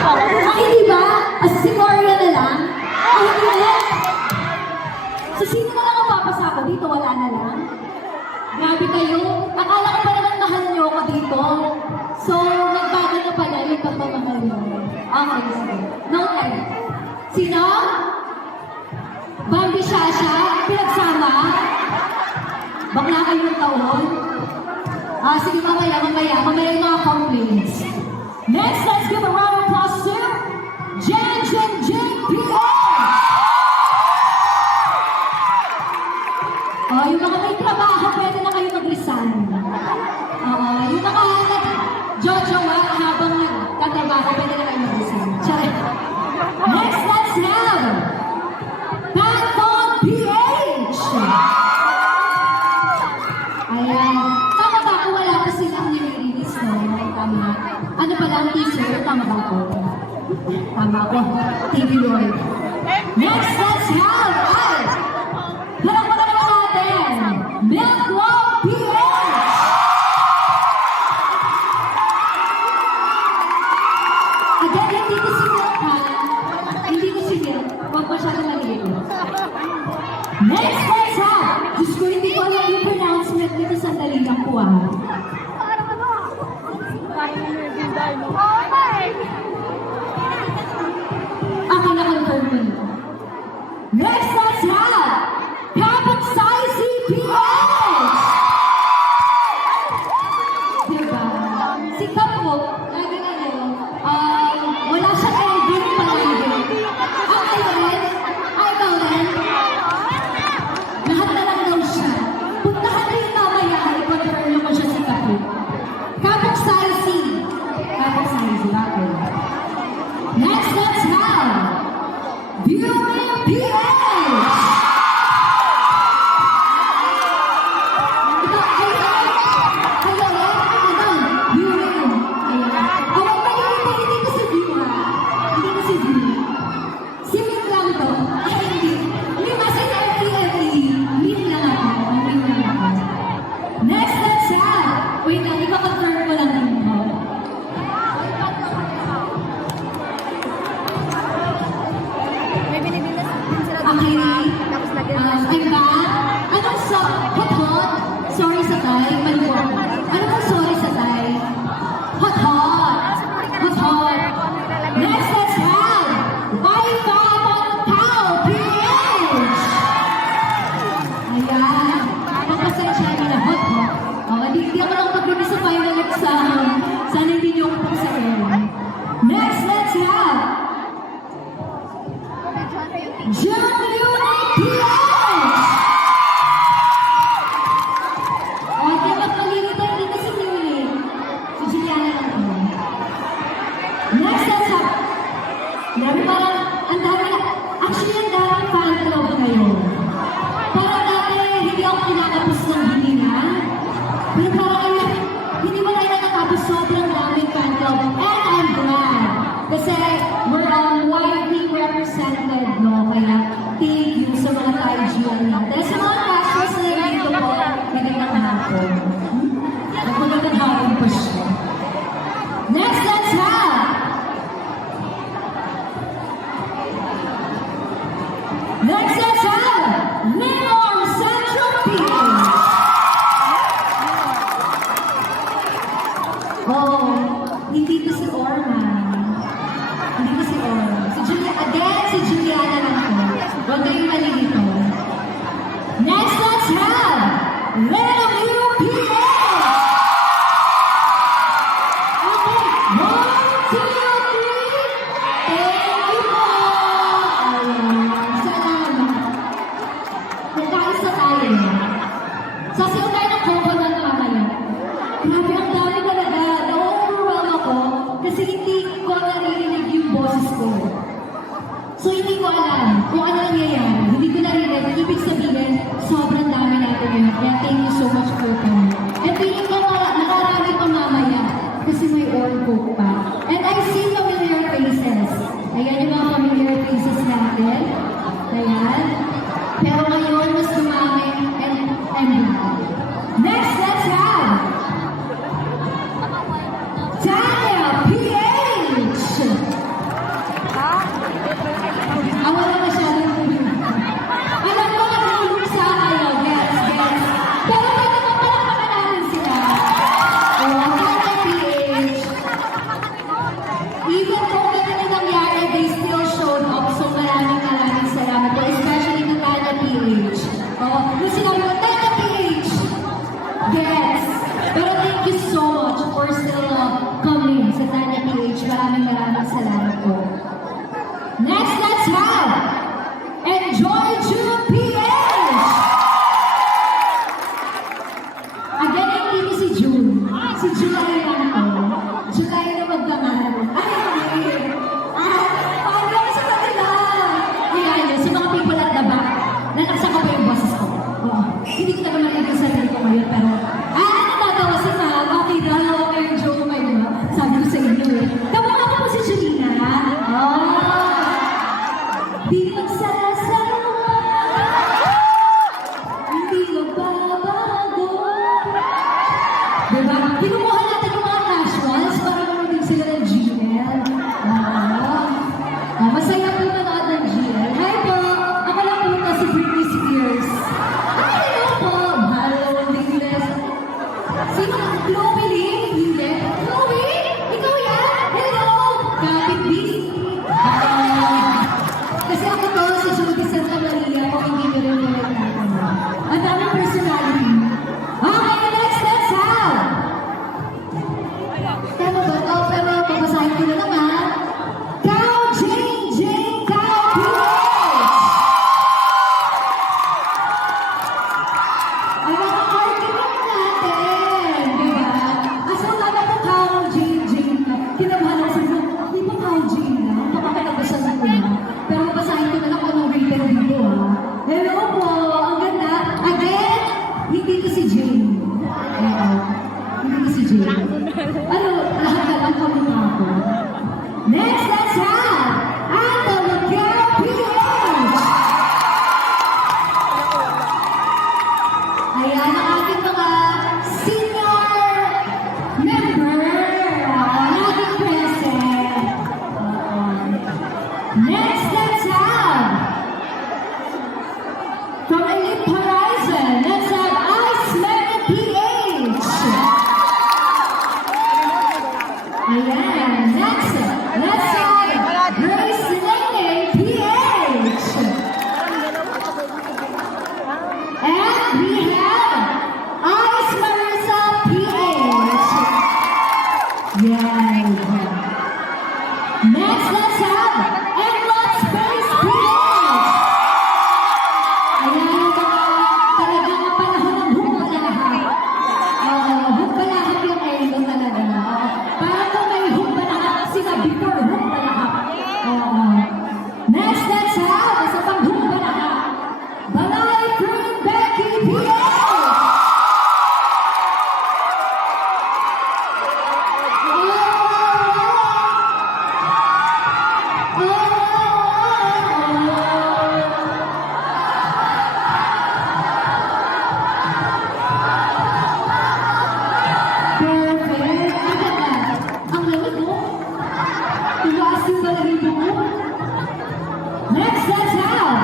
Hindi ba? Si Gloria na lang? Hindi. So, sino na lang ang papasa ko dito? Wala na lang? Grabe kayo. Akala ko pa naman mahal niyo ako dito. So, nagbago na pala yung pagmamahal niyo. Okay, sige. Noted. Sino? Bambi Shasha? Pinagsama? Bakla kayong taon? Sige, mamaya yung mga complaints. Next, let's give a round of applause to Jen P.A. Yung mga may trabaho, pwede na kayo mag-resign. Yung nakahanap, Jojowa, habang nagtatrabaho, pwede na kayo mag-resign. Next, let's have Panton PH. Ayan. Tama ba ako? Wala pa silang nire-release, no? Tama. Ano pala ang teaser? Tama ba ako? Tama ako. TV Lord. Next, let's have Harap pa naman natin, Milk Love PH! Again, hindi ko si Milk, ha? Hindi ko si Milk. Huwag masyadong maliit. Next, let's have! Diyos ko, hindi ko alam yung pronouncement nito, sandali lang po, ha? Ako na-confirm mo nito. Next, let's have Kapagsay CPH! Diba? Si Kapo, laging wala siya ending palagi. Ang kayo rin? Ikaw rin? Lahat na lang daw siya. Puntahan rin mamaya, i-confirm mo siya si Kapo. Kapagsay C. Kapagsay C, bakit? Next, let's have Viewing PH! Sorry sa tay, maluwag. Ano ba sorry sa tay? Hot hot! Hot hot! Next, let's have Iva Montao, PH! Ayan. Papasensya nyo na hot hot. Hindi ako lang pag-release sa final exam. Sana hindi nyo ako pagsakin. Next, let's have John Leone, PH! Next, let's have. Dami parang, ang dami, actually ang dami fan club ngayon. Parang dati, hindi ako kinakapos ng hininga. Pero parang, hindi mo na nakatapos, sobrang daming fan club. And I'm glad. Kasi, we're widely represented, no? Kaya, thank you sa mga Taijian natin. Sa mga casters na dito po, magandang hapon. Magandang hapon po siya. Next, let's have Mayor Central PH! Hindi ko si Orma. Hindi ko si Orma. Si Juliana lang ko. Huwag kayong malilito. Next, let's have Lena Liu PH! Okay, 1, 2, 3. Thank you po! Salamat. Nagkaisa tayo. Sasayaw tayo ng coconut mamaya. Grabe, ang dami talaga. Na-overwhelm ako kasi hindi ko naririnig yung boses ko. So, hindi ko alam kung ano nangyayari. Hindi ko naririnig. Ibig sabihin, sobrang dami natin yun. Kaya thank you so much for coming. And feeling ko nakarami pa mamaya kasi may all-book pa. And I see familiar faces. Ayan yung mga familiar faces natin. Ayan. Pero ngayon, mas dumami and next, let's have Tanya PH! maraming salamat po. Next, let's have Enjoy June PH! Again, hindi si June. Si July lang po. July na magdangal. Ay, hindi. Paano ako sa kanila? Ayan, sa mga people at the back, nanaksa ko pa yung boses ko. Oo. Hindi ko naman nagiging sarili ko ngayon, pero natatawa si Ma'am. Okay na, okay yung joke ko ngayon. Sabi ko sa inyo eh. Tawagan ko po si Julina. Di magsasama, hindi magbabago. Diba? Kinukuha natin yung mga casuals para mamunin sila ng GL. Masaya po manood ng GL. Hi po! Ako lang po na si Britney Spears. Ay, hello po! Mahal ng Ingles. Sino? Chloe Lee? Hindi. Chloe? Ikaw yan? Hello! Kapit B. Kasi ako to, si Judy Santa Maria, kung hindi nyo rin naman natin. Ang daming personality. Okay, let's have! Tama ba ito? Pero papasahin ko na naman. Cow Jane Cow PH! Ay, mga argument natin, di ba? Asa nga na po Cow Jane ka? Kinamahan ako sa di ba Cow Jane na? Papakitabasan ko na. Pero babasahin ko na lang kung anong rated dito, ha? Hello po! Ang ganda! Again, hindi ko si Jane. Hindi ko si Jane. Ano, lahat na lang kami na ako. Next, let's have Ate Miguel PH! Ayan ang ating mga senior member. Laging present. Next, let's have from Elite Horizon, let's have Iceman PH. Ayan, next, let's have Grace Lene PH. And we have Ice Marissa PH. Yeah. Next, let's have Endless Space PH. Ayan yung mga talagang panahon ng humpalahat. Humpalahat yung ngayon talaga. Parang kung may humpalahat, sila before humpalahat. Next, let's have, isa pang humpalahat, Balay Queen Becky PH. Perfect. Ang lamig mo. Tumaas yung balahibo mo. Next, let's have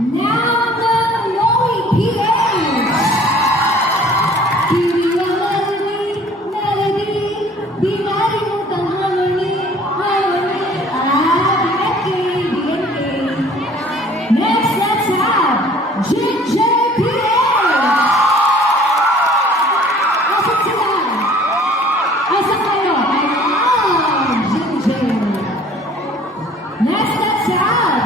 Now the Noe PH. Kiriya melody, di nalimutan harmony. BNK. Next, let's have Ginger PH. Asan sila? Asan kayo? Ginger. Next, let's have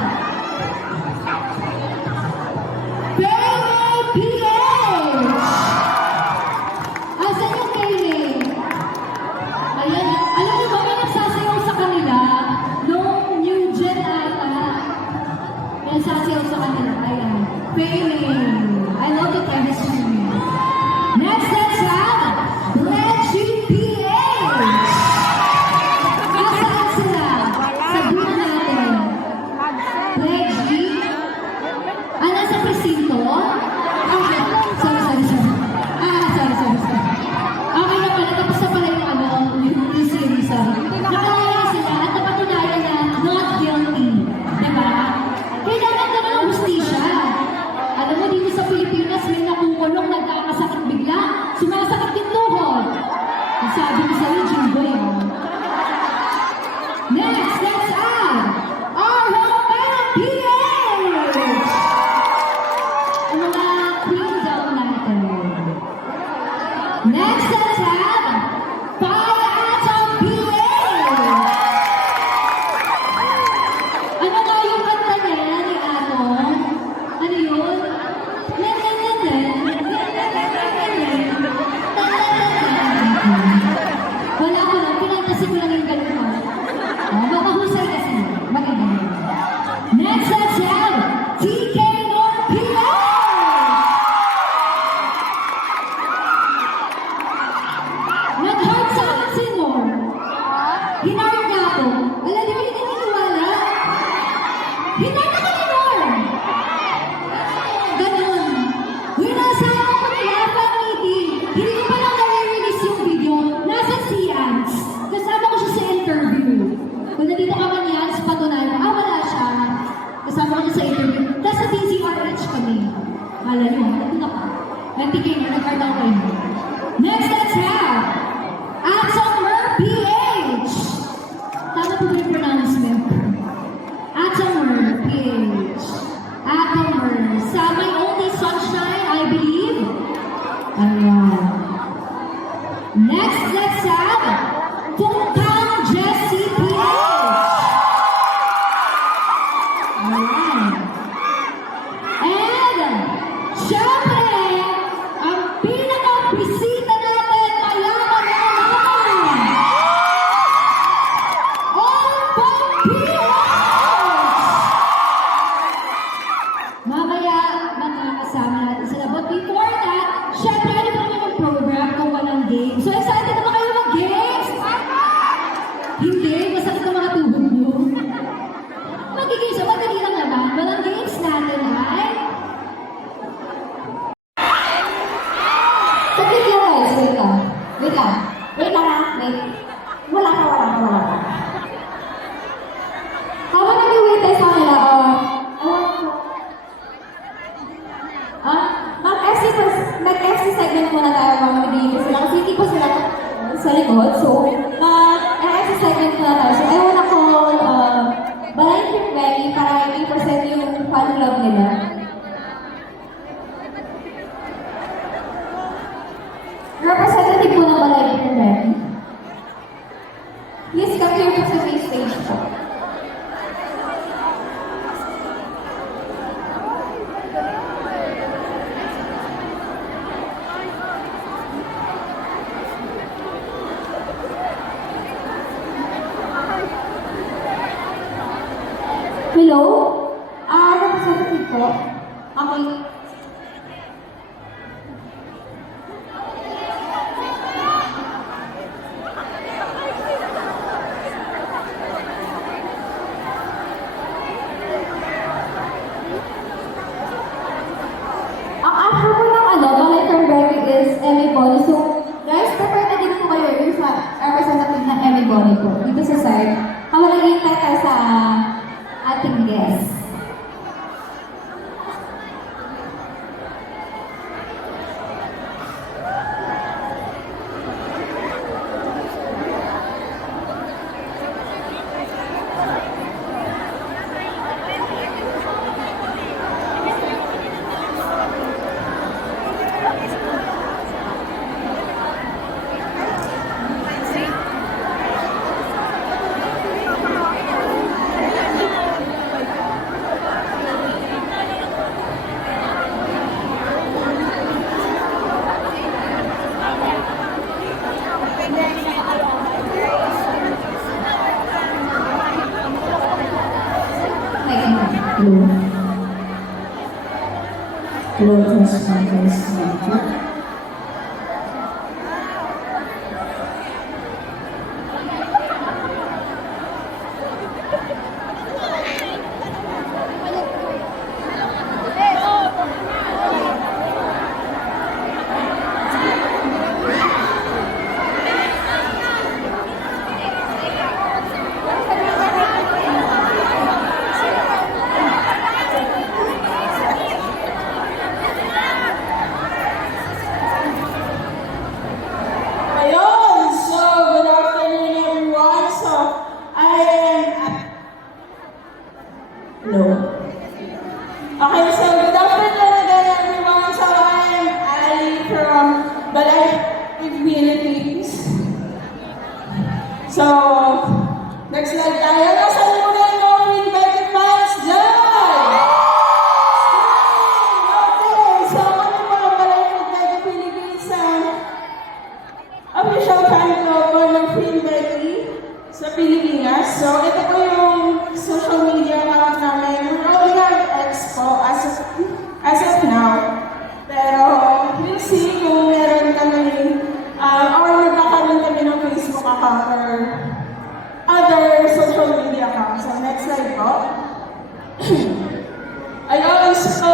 sa interview. Tapos sa DZRH kami. Kala nyo, ano na pa? NTK na, nag-art ako kayo. Next, let's have Atzomer PH. Tama po ba yung pronouncement? Atzomer PH. Atzomer. Sa My Only Sunshine, I believe. Ayan. Next, let's have Tungkang Jessie PH. Ayan. And, syempre, ang pinaka-bisita natin, mayaman na naman. Olpong PH! Mamaya, makakasama natin sila. But before that, syempre, ano ba naman yung program kung walang games? So, excited na ba kayo mag-games? Hindi, masakit ang mga tuhod nyo. Magiging so, madali lang naman. Walang games natin ay... Saglit lang guys, wait lang. Wait lang. Wait lang ha. Wait. Wala ka. Habang nag-wait tayo sa kanila, mag-FC segment muna tayo mga mabigyan sila kasi hindi pa sila sa likod. So, mag-FC segment muna tayo. So, I wanna call Balay Kirkweli para i-present yung fan club nila. Representative po ng Balay Kirkweli. Please come here to the stage po. Hello? Representative po. Okay. Ang after po ng Balay Kirkweli is Emmy Bonnie. So, guys, prepare na din po kayo yung representative ng Emmy Bonnie po. Dito sa side. Habang nag-iintay tayo sa ating guest. Hello, Congress. Hello. Okay, so good afternoon again, everyone. So I'm Ali from Balay Philippines. So, next slide tayo. Nasaan muna yung invited fans dyan? Okay, so kami mga Balay Philippines official fan club ng Film Betty sa Pilipinas. So, ito po yung social media account namin. We're only on X po as of now. Pero, we'll see kung meron kami or magkakaroon kami ng Facebook account or other social media accounts. So, next slide po. Ayun, so,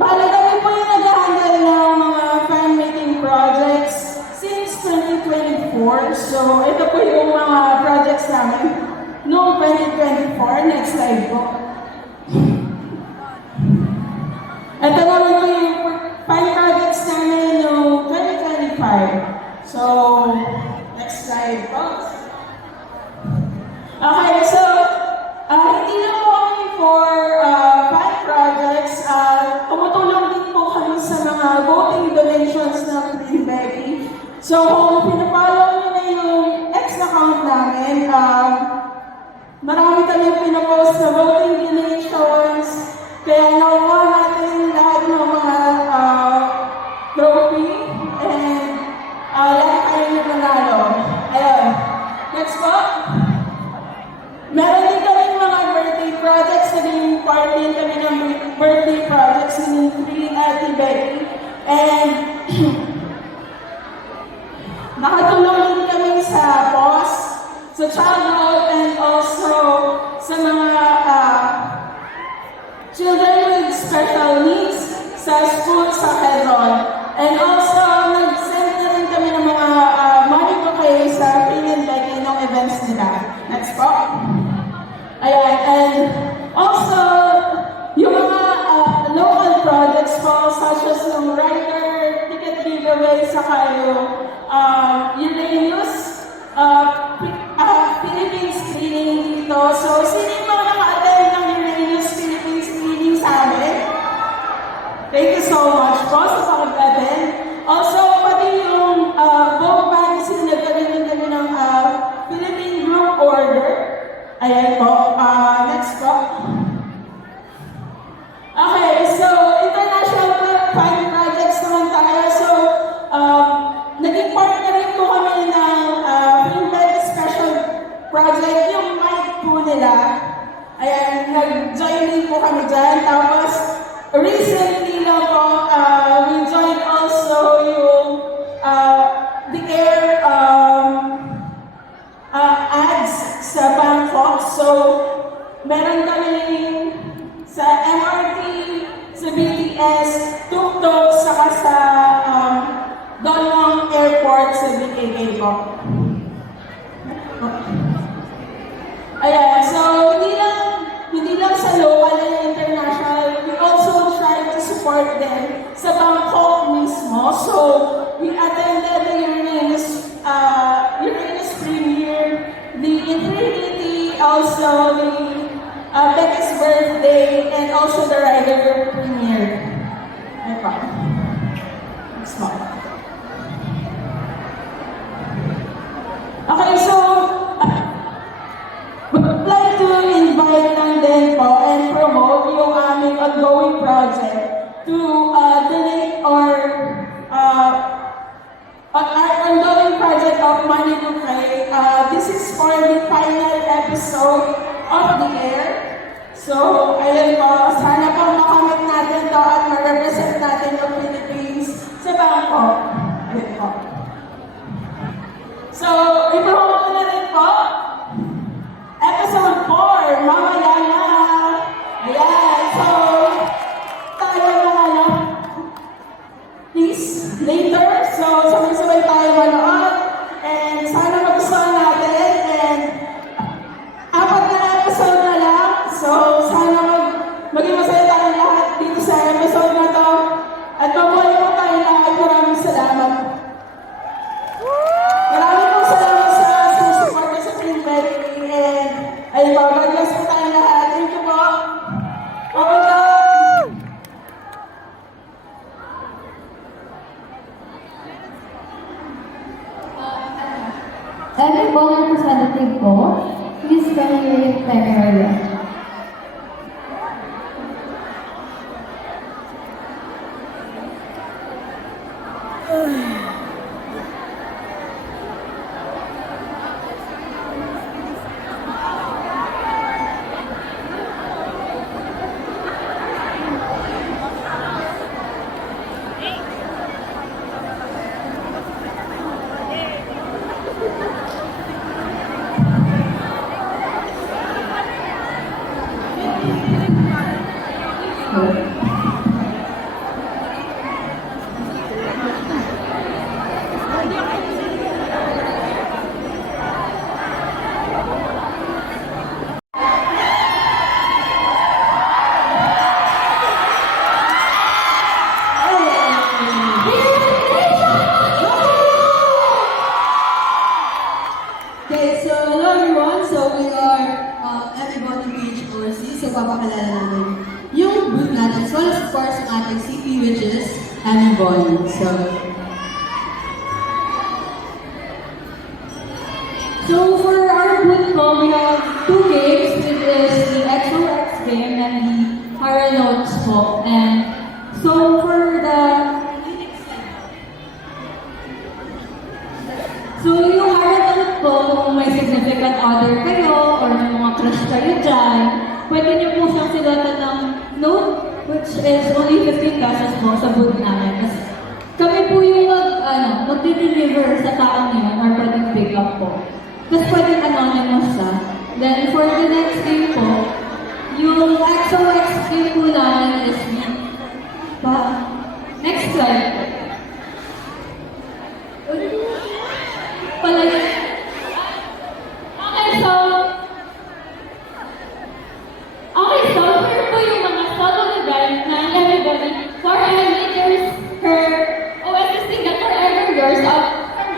bali kami po yung nag-handle ng mga fan-making projects since 2024. So, ito po yung mga projects namin noong 2024. Next slide po. So, kung pinapollow nyo na yung X account namin, marami kami pinapost na voting donations, kaya nakuha natin lahat ng mga trophy, and lahat kayo yung nanalo. Ayun. Next po. Meron din kami mga birthday projects, naging party kami ng birthday projects ni Ate Becky. And nakatulong din kami sa POS, sa child health, and also sa mga children with special needs sa school sa Quezon. And also, nag-send na rin kami ng mga money bouquet sa Finn and Becky ng events nila. Next po. Ayan, and also, yung mga local projects po, such as yung rider, ticket giveaway, saka yung Uranus, Philippine screening dito. So, sino yung mga naka-attend ng Uranus Philippine screening sa amin? Thank you so much po sa pag-attend. Also, pati yung Vogue Magazine, nagkaroon din kami ng Philippine Group Order. Ayan po. Next po. Okay, so international fund projects naman tayo. So, naging partner rin po kami ng Finland Special Project, yung mic po nila. Ayan, nag-join din po kami dyan. Tapos, recently lang po, we joined also yung the air ads sa Bangkok. So, meron kami sa MRT, sa BTS, Tuk-Tuk, saka sa Don Mueang Airport sa BKK po. Ayan, so hindi lang sa local and international, we also try to support them sa Bangkok mismo. So, we attended the Uranus premiere, the Infinity, also the Becky's birthday, and also the Rider premiere. Next one. Okay, so would like to invite lang din po and promote yung aming ongoing project to donate our ongoing project of Money to Pray. This is for the final episode of the air. So, ayun po, sana po makamit natin to at ma-represent natin yung Philippines sa Bangkok. Ayun po. So, i-promote na rin po. Episode 4, mamaya na. Ayan, so, tayo na please, later. So, sabay-sabay tayo manood. And sana magustuhan natin. And 4 na episode na lang. So, sana maging masaya tayo lahat dito sa episode na to. At mabuhay po tayo lahat. Maraming salamat. Maraming po salamat sa support sa Team Becky. And ayun po, God bless po tayo lahat. Thank you po. Okay po. Every ball representative po, please come here primarily. Okay, so hello everyone. So we are Everybody Beach Overseas. So papakilala namin yung booth natin. So of course ang ating CP, which is Everybody. So So for our booth po, we have two games, which is the XOX game and the Hara Notes po. And so for the yung Hara Note po, kung may significant other kayo or may mga crush kayo dyan, pwede niyo po siyang silatan ng note, which is only 15 pesos po sa booth namin. Kasi kami po yung mag-deliver sa taong yun or pwede pick up po. Tapos pwede anonymous siya. Then for the next game po, yung XOX game po namin is next slide po. Palagi. Okay, so here po yung mga subtle event na everybody forever yours, her OSS that forever yours of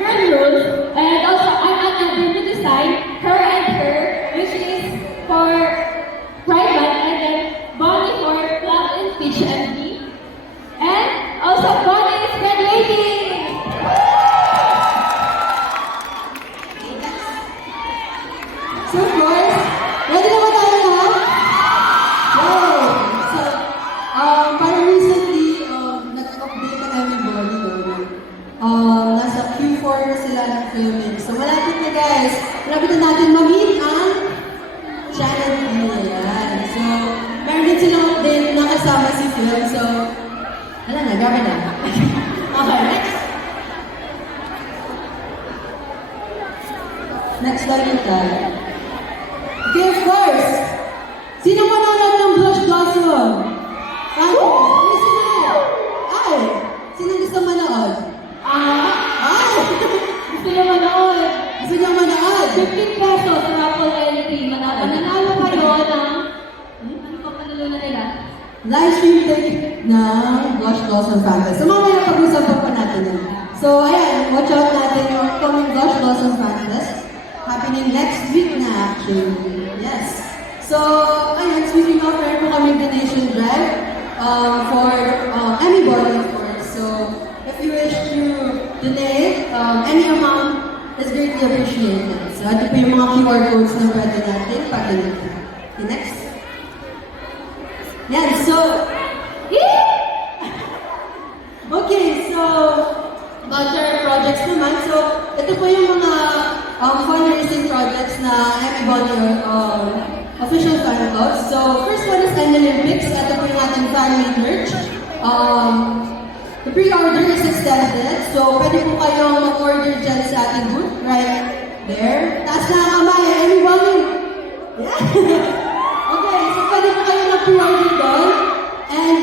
girl rules, and also I'm unable to decide her and her, which is for private, and then Bonnie for Club and Peach and me, and also Bonnie is graduating. So guys, ready na ba tayo lahat? Wow! So, parang recently, nag-update ang everybody doon. Nasa Q4 na sila ng filming. So, malapit na guys. Malapit na natin ma-meet ang channel nila. So, meron din silang update na kasama si Phil. So, alam na, gawin na. Okay, next. Next slide na tayo. Okay, of course. Sino manonood ng Blush Blossom? Ay, sino? Ay, sino gusto manood? Ay! Gusto niyo manood? Gusto niyo manood? 15 pesos raffle entry. Mananalo kayo ng ano pa panalo nila? Live stream take ng Blush Blossom Fanfest. So mamaya pag-usapan pa natin yan. So ayan, watch out natin yung coming Blush Blossom Fanfest. Happening next week na actually. Yes. So, ayun, speaking of, meron po kami donation drive for anybody, of course. So, if you wish to donate, any amount is greatly appreciated. So, ito po yung mga QR codes na pwede natin pag-donate. Okay, next. Yan, so, okay, so, about our projects naman. So, ito po yung mga fundraising projects na everybody official fan clubs. So, first one is End Olympics. Ito po yung ating fan-made merch. The pre-order is extended. So, pwede po kayong mag-order dyan sa ating booth. Right there. Taas na ang kamay. Everybody! Yeah! Okay, so pwede po kayo mag-pre-order doon. And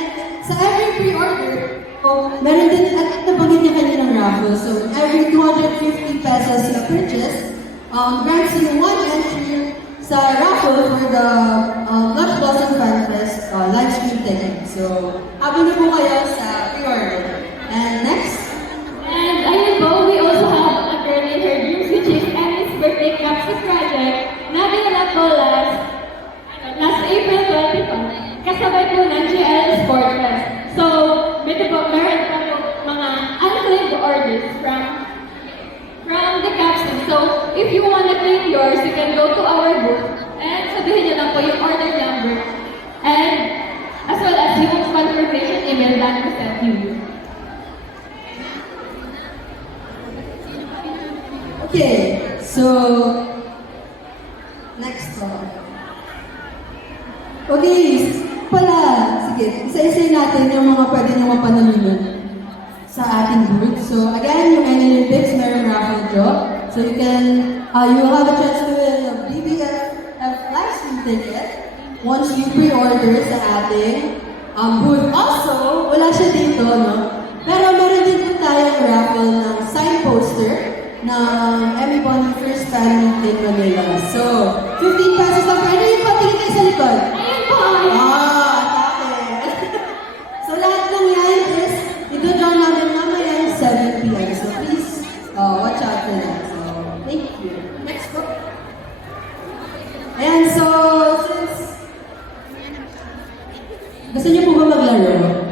sa every pre-order, meron din, at nabanggit niya kaninang raffle. So, every 250 pesos na purchase, grants you one entry sa raffle for the Blush Blossom Fanfest live stream ticket. So, happy na po kayo sa pre-order. And next. And ayun po, we also have a girl in her dreams, which is Emmy's birthday capsule project na dinala po last April 25. Kasabay po ng GL Sport Fest. So, dito po, meron pa po mga unclaimed orders from the capsule. So, if you want to claim yours, you can go to our booth and sabihin niyo lang po yung order number and as well as yung confirmation email that we sent you. Okay, so, next po. Okay, pala, sige, isa-isay natin yung mga pwede nyo mapanalunan sa ating booth. So, again, yung End Olympics, meron raffle draw. So, you will have a chance to win a BBFF live stream ticket once you pre-order sa ating booth. Also, wala siya dito, no? Pero meron din po tayong raffle ng sign poster ng Emmy Bonnie First Fan Meet in Manila. So, 15 pesos lang. Pwede yung patingin kayo sa likod. Ayun po! Okay. So, lahat ng yan is ito-draw namin mamaya 7 p.m. So, please, watch out for that. So, thank you. Next po. Ayan, so, since gusto niyo po ba maglaro?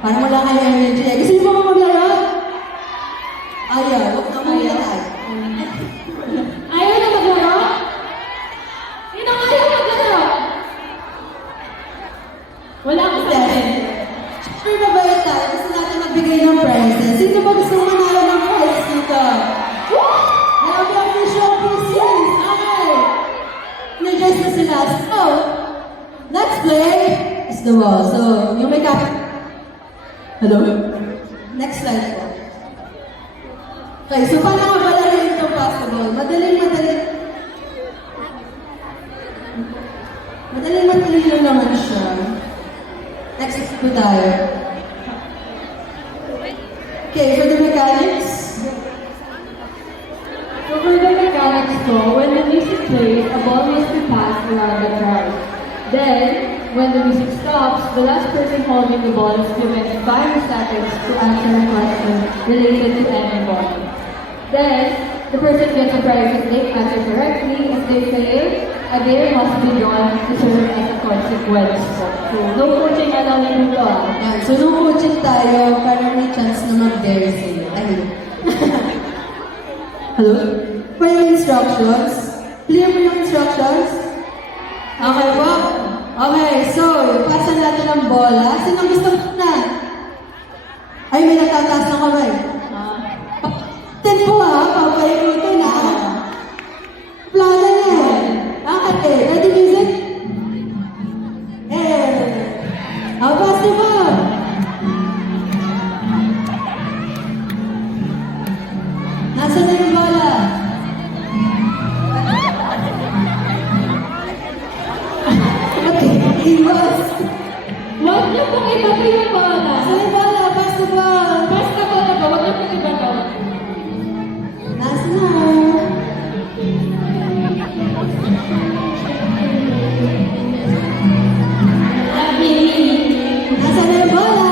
Parang wala kayo energy. Gusto niyo po ba maglaro? Ayaw, huwag na muna tayo. Ayaw na gusto manalo ng prize dito? I have the official PCs. Okay. Energize na sila. So, let's play is the wall. So, yung may kapit. Hello? Next slide po. Okay, so paano nga ba laro itong basketball? Madaling lang naman siya. Next po tayo. Okay, for the mechanics. So for the mechanics po, when the music plays, a ball needs to pass around the crowd. Then, when the music stops, the last person holding the ball is given 5 seconds to answer a question related to any ball. Then, the person gets a prize if they answer correctly. If they fail, a dare must be drawn to serve as a consequence. So, no coaching na lang nito ah. Yan, so nung coaching tayo, para may chance na mag-dare sa'yo. Ayun. Hello? For yung instructions, clear mo yung instructions? Okay po? Okay, so, pasan natin ang bola. Sino gusto na? Ay, may nagtataas ng kamay. Ten po ha, papaikutin ha. Plana na eh. Okay, ready music? Pass the ball. Nasaan na yung bola? Okay, iwas. Huwag niyo pong ibato yung bola. Nasaan yung bola? Pass the ball. Basta bola ba? Huwag niyo pong ibato. Nasaan na? Nasaan na yung bola?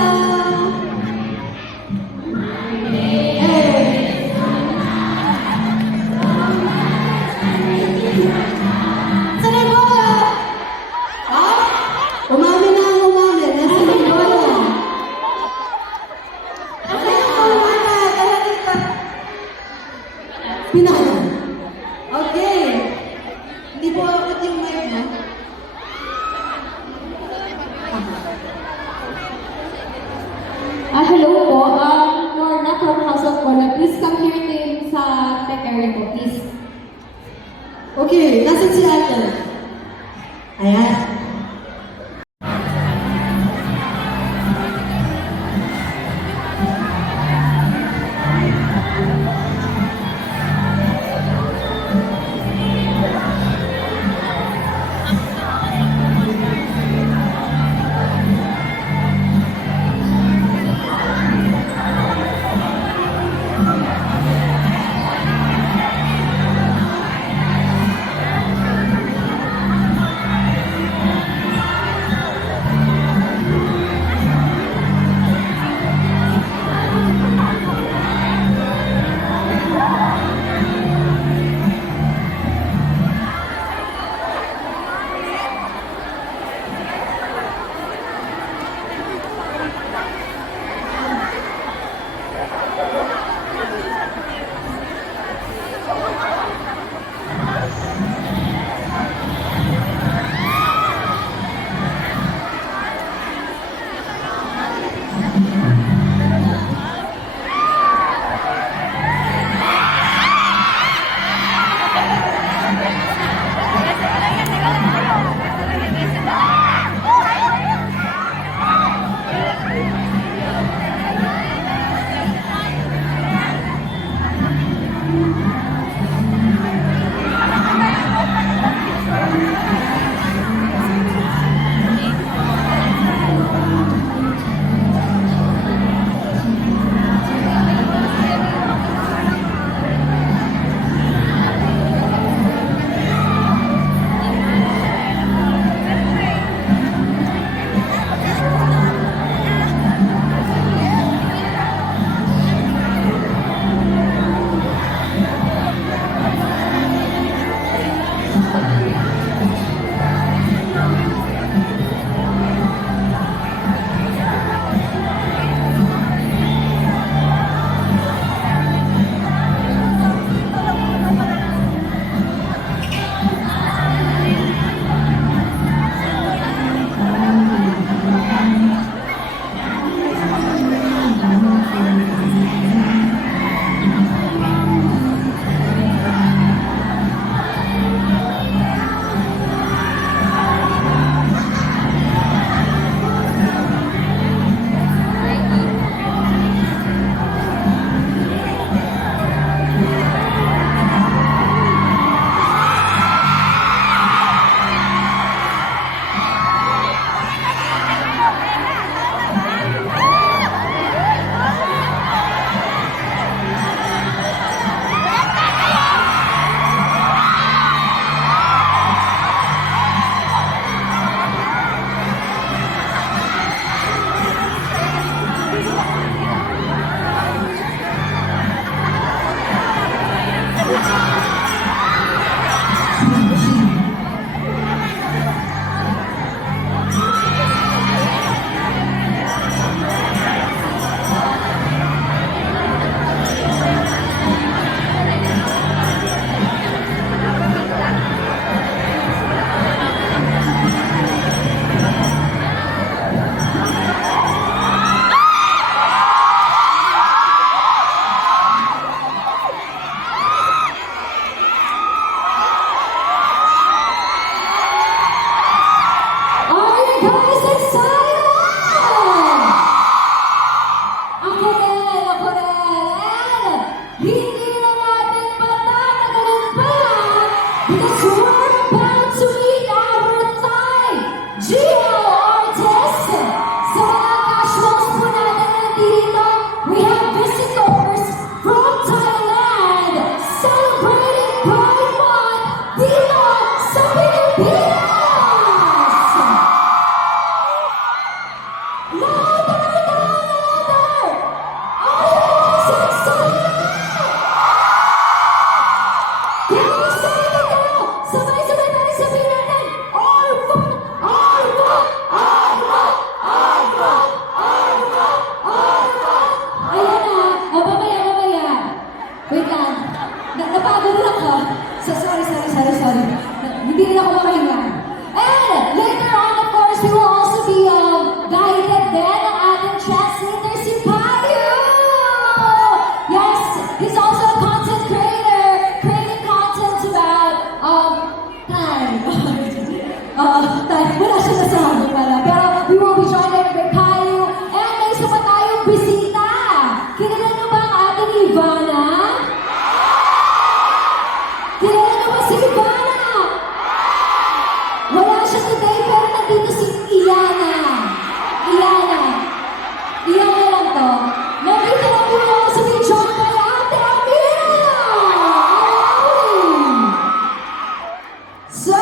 Nasaan na yung bola? Ha? Umamin na ang umamin. Nasaan na yung bola? Nasaan yung bola? Tara dito. Pinala. Okay. Hindi po ako yung mic na. Hello po. Lorna from House of Cola. Please come here din sa tech area po, please. Okay, nasan si ate? Ayan. Pilipinas! Louder! Louder! Oh, so excited! Kaya excited kayo! Sabay-sabay natin sabihin natin, Arva! Arva! Arva! Arva! Arva! Arva! Ayan na. O, mamaya. Wait lang. Napagod lang ako. Sorry. Hindi rin ako makahinga. And later on, of course, we will also be guided then ng ating translator si Payu! Yes, he's also a content creator, creating content about time. Time. Wala siya nasabi pala. Pero we will be joined by Payu. And may isa pa tayong bisita. Kilala niyo ba ang ating Ivana? Kilala niyo ba si Ivana? Wala siya today, pero nandito si Iyana. Iyana lang to. Nandito lang po ako sa John by Ate Amira! So,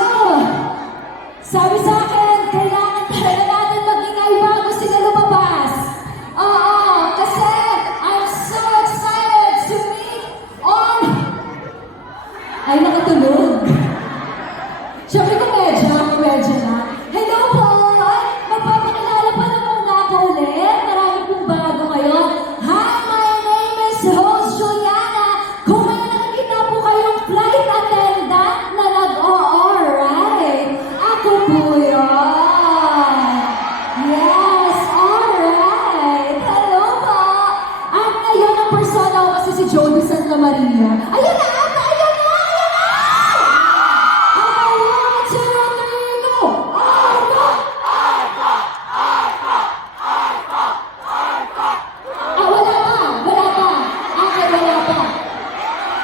sabi sa akin, kailangan talaga natin mag-ingay bago sila lumabas. Oo, kasi I'm so excited to meet on... Ay, nakatulog. Siyempre medyo na. Hello po! Ay, magpapakilala pa na muna ako ulit. Marami pong bago ngayon. Hi, my name is Host Juliana. Kung may nakikita po kayong flight attendant na nag-o-alright, ako po yun. Yes, alright. Hello po. At ngayon ang persona ko kasi si Jody Santa Maria. Ayun na! Ayun na! Okay, 1, 2, 3, go! Arva! Wala pa. Okay, wala pa.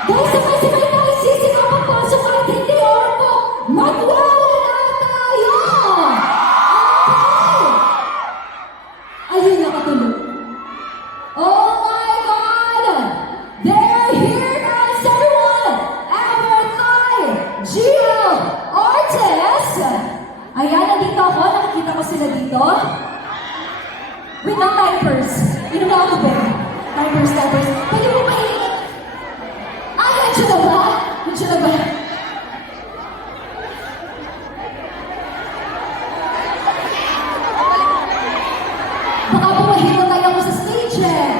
Guys, sabay-sabay tayo sisigaw pagpasok at hindi orpo. Magwawala tayo! Okay! Ayun, nakatulog. Oh my God! They're here, guys, everyone! Everything! Gio Ortiz! Ayan, nandito ako. Nakikita ko sila dito. Wait lang, diapers. Inom na ako ba? Diapers. Pwede mo ba i- Ay, nandiyan na ba? Baka pumahimatay ako sa stage eh.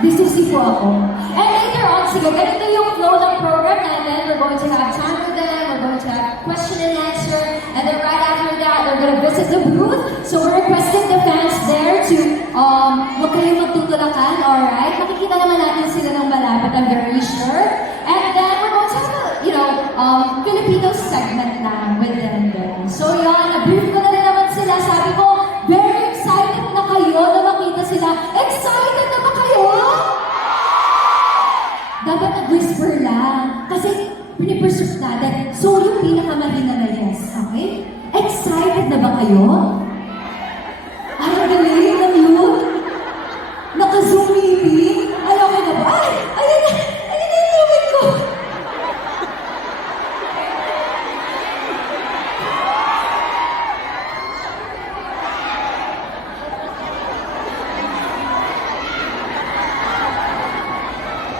Disusi po ako. And later on, sige, ganito yung flow ng program natin. We're going to have time for them. We're going to have question and answer. And then right after that, they're going to visit the booth. So we're requesting the fans there to, huwag kayong magtutulakan, alright? Makikita naman natin sila ng malapit, I'm very sure. And then we're going to have a, Filipino segment na with them there. So yun, na-brief ko na rin naman sila. Sabi ko, very excited na kayo na makita sila. Excited na ba kayo? Dapat nag-whisper lang. Kasi pinipursue natin. So yung pinakamahina na yes. Okay? Excited na ba kayo? Ay, ang galing ng look. Naka-zoom meeting. Ayaw ka na ba? Ay! Ayun na! Ayun na yung limit ko!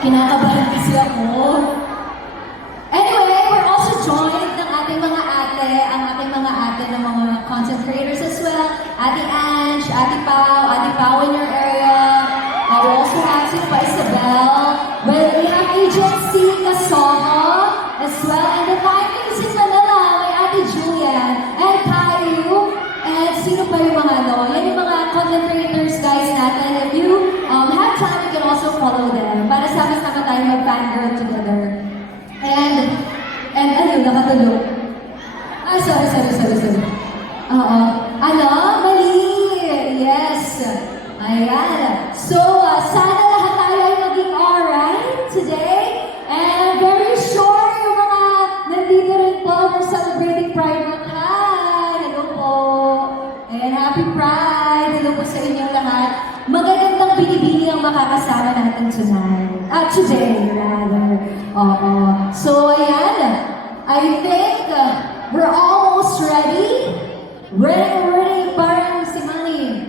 Kinakabahan kasi ako. Anyway, we're also joined ng ating mga ate, ang ating mga ate ng mga content creators as well. Ate Ange, Ate Pao in your area. We also have si Isabel. Well, we have Agency Kasoho as well. And the Vikings in Manila, may Ate Julian and Caillou. And sino pa yung mga yan yung mga content creators guys natin. If you have time, you can also follow them. Para sama-sama tayo mag-fangirl together. And ayun, nakatulog. Sorry. Oo. Mali! Yes! Ayan. So, sana lahat tayo ay maging alright today. And very sure yung mga nandito rin po, we're celebrating Pride Month. Hi! Hello po! And happy Pride! Hello po sa inyong lahat. ang makakasama natin tonight. Today, rather. Oo. So, ayan. I think we're almost ready. Ready, parang si Manny.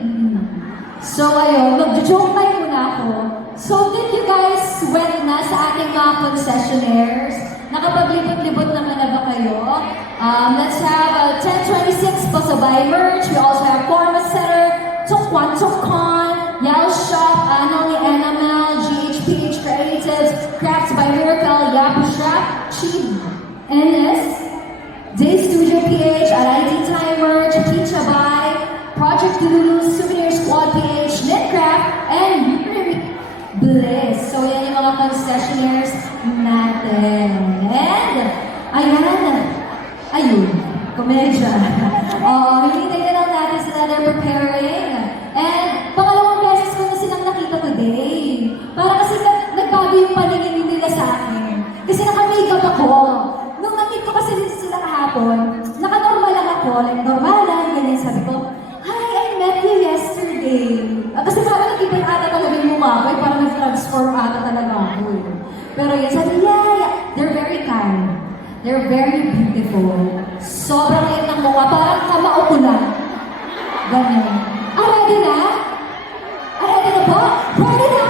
So, ayun, mag-joke time muna ako. So, did you guys went na sa ating mga concessionaires? Nakapaglibot-libot naman na ba kayo? Let's have 1026 Pasabay merch. We also have Forma Center, Tokwan, Yao Shop, Anali NML, GHPH Creatives, Crafts by Miracle, Yapu Shop, Cheap, NS, Day Studio PH, RIT Time Merch, Pizza Buy, Project Lulu, Souvenir Squad PH, Knitcraft, and Bliss. So, yan yung mga concessionaires natin. And, ayun, komedya. Hinintay na lang natin sila, they're preparing. And, pangalawang beses ko na silang nakita today. Para kasi nagbago yung paningin nila sa akin. Kasi naka-makeup ako. Nung nakita ko kasi dito sila kahapon, naka-normal lang ako, like normal lang, ganyan sabi ko, hi, I met you yesterday. Kasi parang nag-iba ata talaga yung mukha ko, parang nag-transform ata talaga ako. Pero yun, sabi, yeah, they're very kind. They're very beautiful. Sobrang liit ng mukha, parang kamao ko lang. Ganyan. Ready na? Ready na po? Ready na?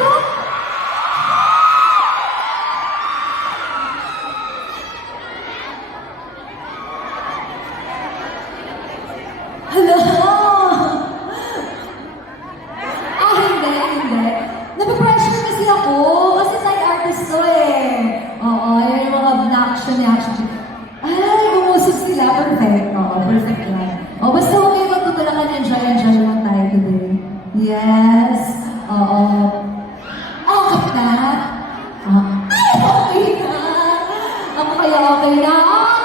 Hello? Hindi. Napapressure kasi ako. Kasi side artist to eh. Oo, yun yung mga action. Ay, umusok sila. Perfect. Oo, perfect lang. O, basta huwag kayo magtutulakan. Enjoy lang tayo today. Yes. Oo. Okay na? Ay, okay na. Ako kaya okay na.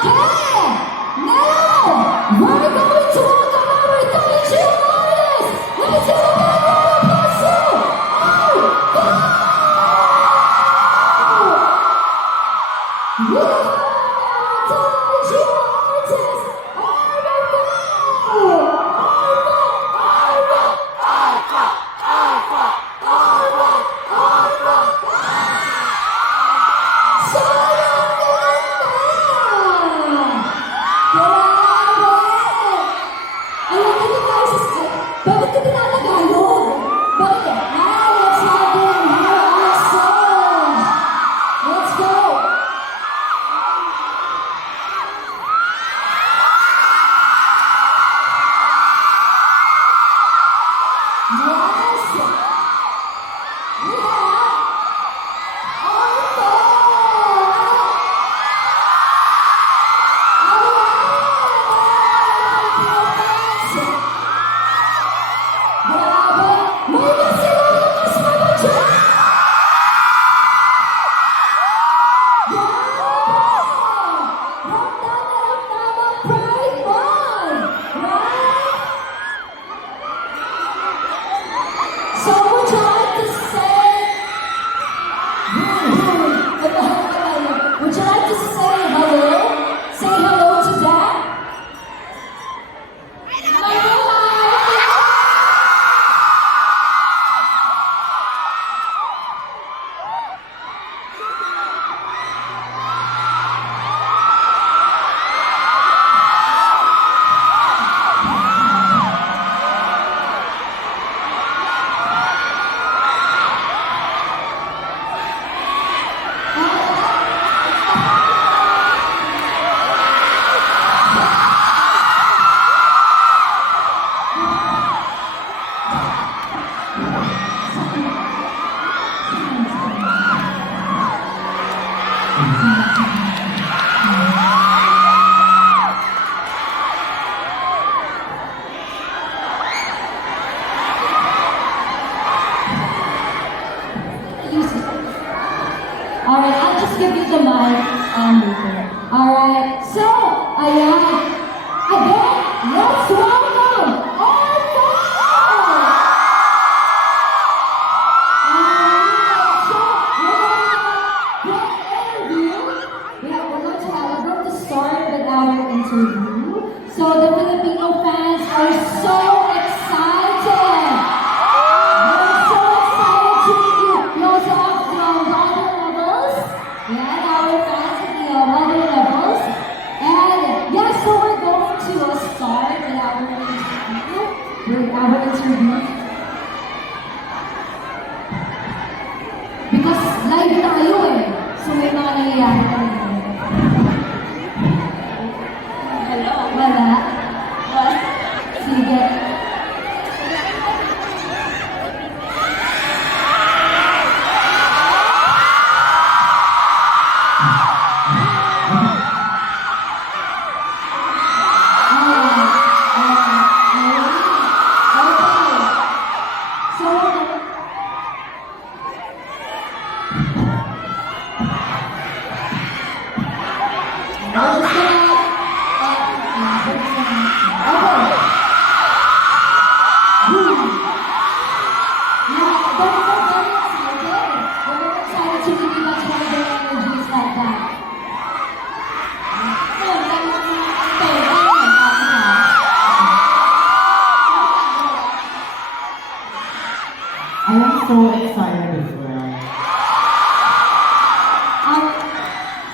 Okay! Now, we're going to welcome our Talented artist! Let's go! Bakit ka tinatagalog? Bakit? Let's have them here on stage. Let's go. Yes. We have Arthur. So would you like to say, would you like to say hello? Say hello to Dad? Alright, I'll just give you the mic later. Alright, so, ayan. Again, let's welcome Arthur! So, we're going to start with our interview. So, the Filipino fans are so excited! They're so excited to nangyayari talaga. Hello? Wala. What? Sige. I am so excited as well.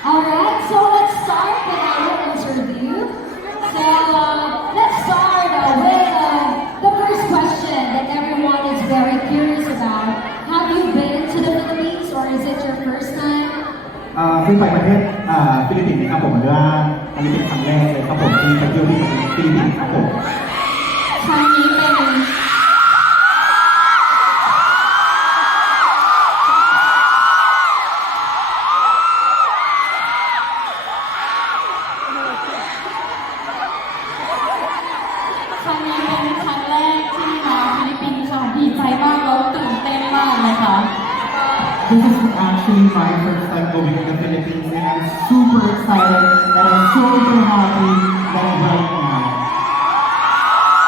Alright, so let's start with our interview. So let's start with the first question that everyone is very curious about. Have you been to the Philippines or is it your first time? ขึ้นไปประเทศฟิลิปปินส์นะครับผมหรือว่าอันนี้เป็นครั้งแรกเลยครับผมที่ไปเที่ยวที่ฟิลิปปินส์ครับผม ครั้งนี้เป็น ครั้งนี้เป็นครั้งแรกที่มาฟิลิปปินส์ค่ะดีใจมากแล้วตื่นเต้นมากเลยค่ะ This is actually my first time going to the Philippines and I'm super excited and I'm super happy that I'm right now.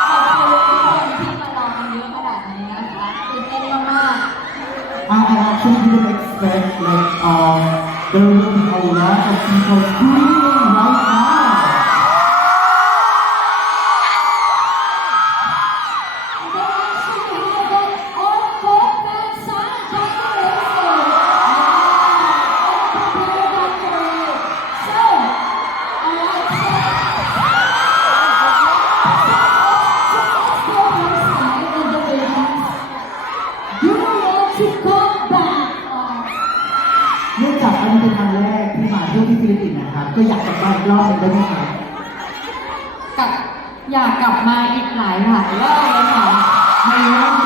ขอบคุณทุกคนที่มารอกันเยอะขนาดนี้นะคะตื่นเต้นมากๆ I actually didn't expect there will be a lot of people tuning in right now. They actually have an encore fan sign decoration. Prepare that for you. So, alright, so let's go first time in the Philippines. You want to come back. เนื่องจากอันนี้เป็นครั้งแรกที่มาเที่ยวที่ฟิลิปปินส์นะครับก็อยากกลับบ้านอีกรอบหนึ่งได้ไหมครับ อยากกลับมาอีกหลายรอบเลยค่ะ I want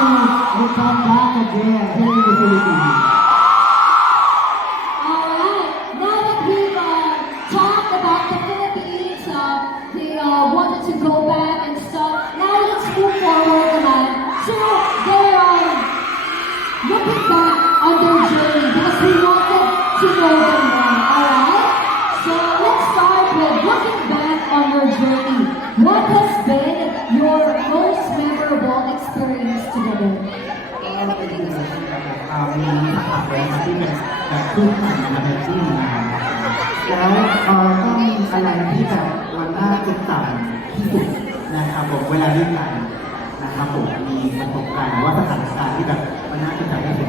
to come back again here in the Philippines. Alright, now that we've talked about the Philippines, they wanted to go back and stuff. Now let's move forward naman to their looking back on their journey because we wanted to know them more. Alright, so let's start with looking back on your journey. What has been your most memorable experience together? มีสักพักแล้วครับที่เป็นแบบคู่กันมาเป็นที่งานแล้วก็มีอะไรที่แบบมันน่าจดจำที่สุดนะครับผมเวลาเล่นกันนะครับผมมีประสบการณ์หรือว่าสถานการณ์ที่แบบมันน่าจดจำที่สุด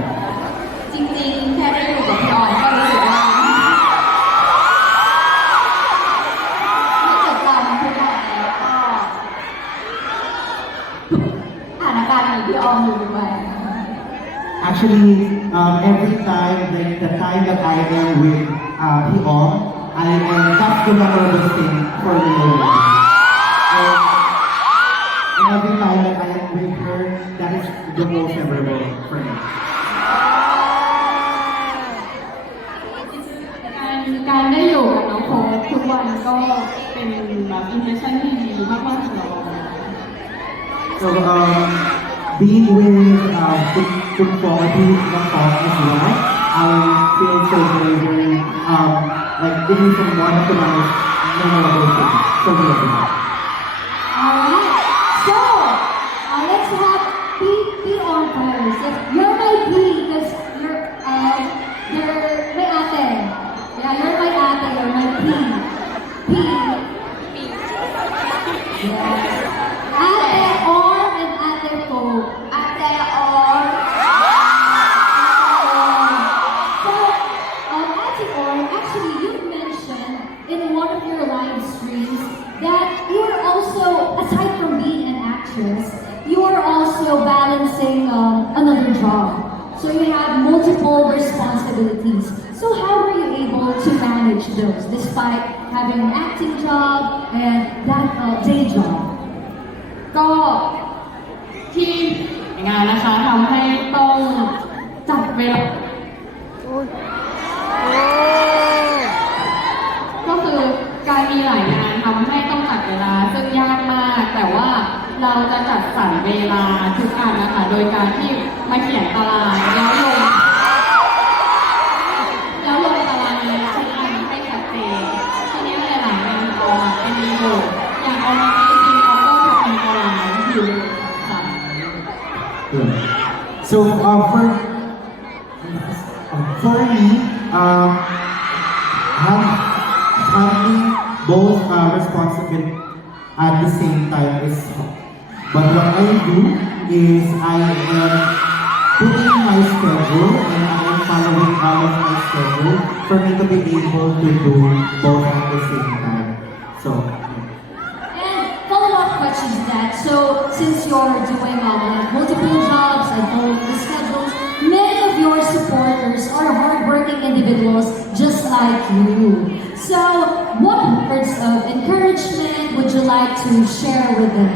จริงๆ แค่ได้อยู่กับพี่ออยก็รู้สึกว่าไม่จดจำทุกอย่างแล้วก็สถานการณ์มีพี่ออมอยู่ด้วย Actually, every time, like the time that I am with P.O., that's the memorable thing for me. And every time that I am with her, that is the most memorable for me. การได้อยู่กับน้องโค้ชทุกวันก็เป็นแบบอิมเพรสชั่นที่ดีมากๆสำหรับเรา So, being with good quality Nepal as well, I feel so very, very, like this is one of the most memorable things for me as well. Alright, so let's have P on first. You're my P because you're my ate. Yeah, you're my ate, you're my P. P. Yeah. Ate or and ate po. Ate or. So, ate or, actually you mentioned in one of your live streams that you are also, aside from being an actress, you are also balancing another job. So you have multiple responsibilities. So how were you able to manage those despite having an acting job and that day job? ก็ที่งานนะคะทำให้ต้องจัดเวลาก็คือการมีหลายงานทำให้ต้องจัดเวลาซึ่งยากมาก แต่ว่าเราจะจัดสรรเวลาทุกอันนะคะโดยการที่มาเขียนตารางแล้วลงตารางงานทุกอันให้ชัดเจนทีนี้หลายๆงานออกมาเป็นรีโมทอย่างออกมาจริงๆเขาก็จะมีตารางอยู่ค่ะ Good. So for me, having both responsibility at the same time is hard. But what I do is I am putting my schedule and I am following all of my schedule for me to be able to do both at the same time. So. And follow-up question to that. So since you're doing multiple jobs and all the schedules, many of your supporters are hardworking individuals just like you. So what words of encouragement would you like to share with them?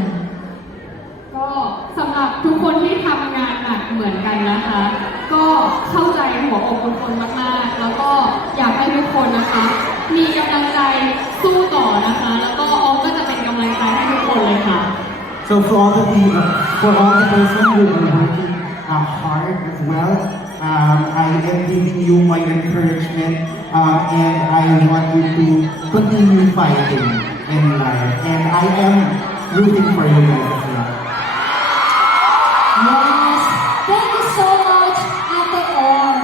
ก็สำหรับทุกคนที่ทำงานหนักเหมือนกันนะคะ ก็เข้าใจหัวอกทุกคนมากๆ แล้วก็อยากให้ทุกคนนะคะ มีกำลังใจสู้ต่อนะคะ แล้วก็ออมก็จะเป็นกำลังใจให้ทุกคนเลยค่ะ So for all the person who are working hard as well, I am giving you my encouragement, and I want you to continue fighting in life, and I am rooting for you guys as well. Yes, thank you so much, Ate Om.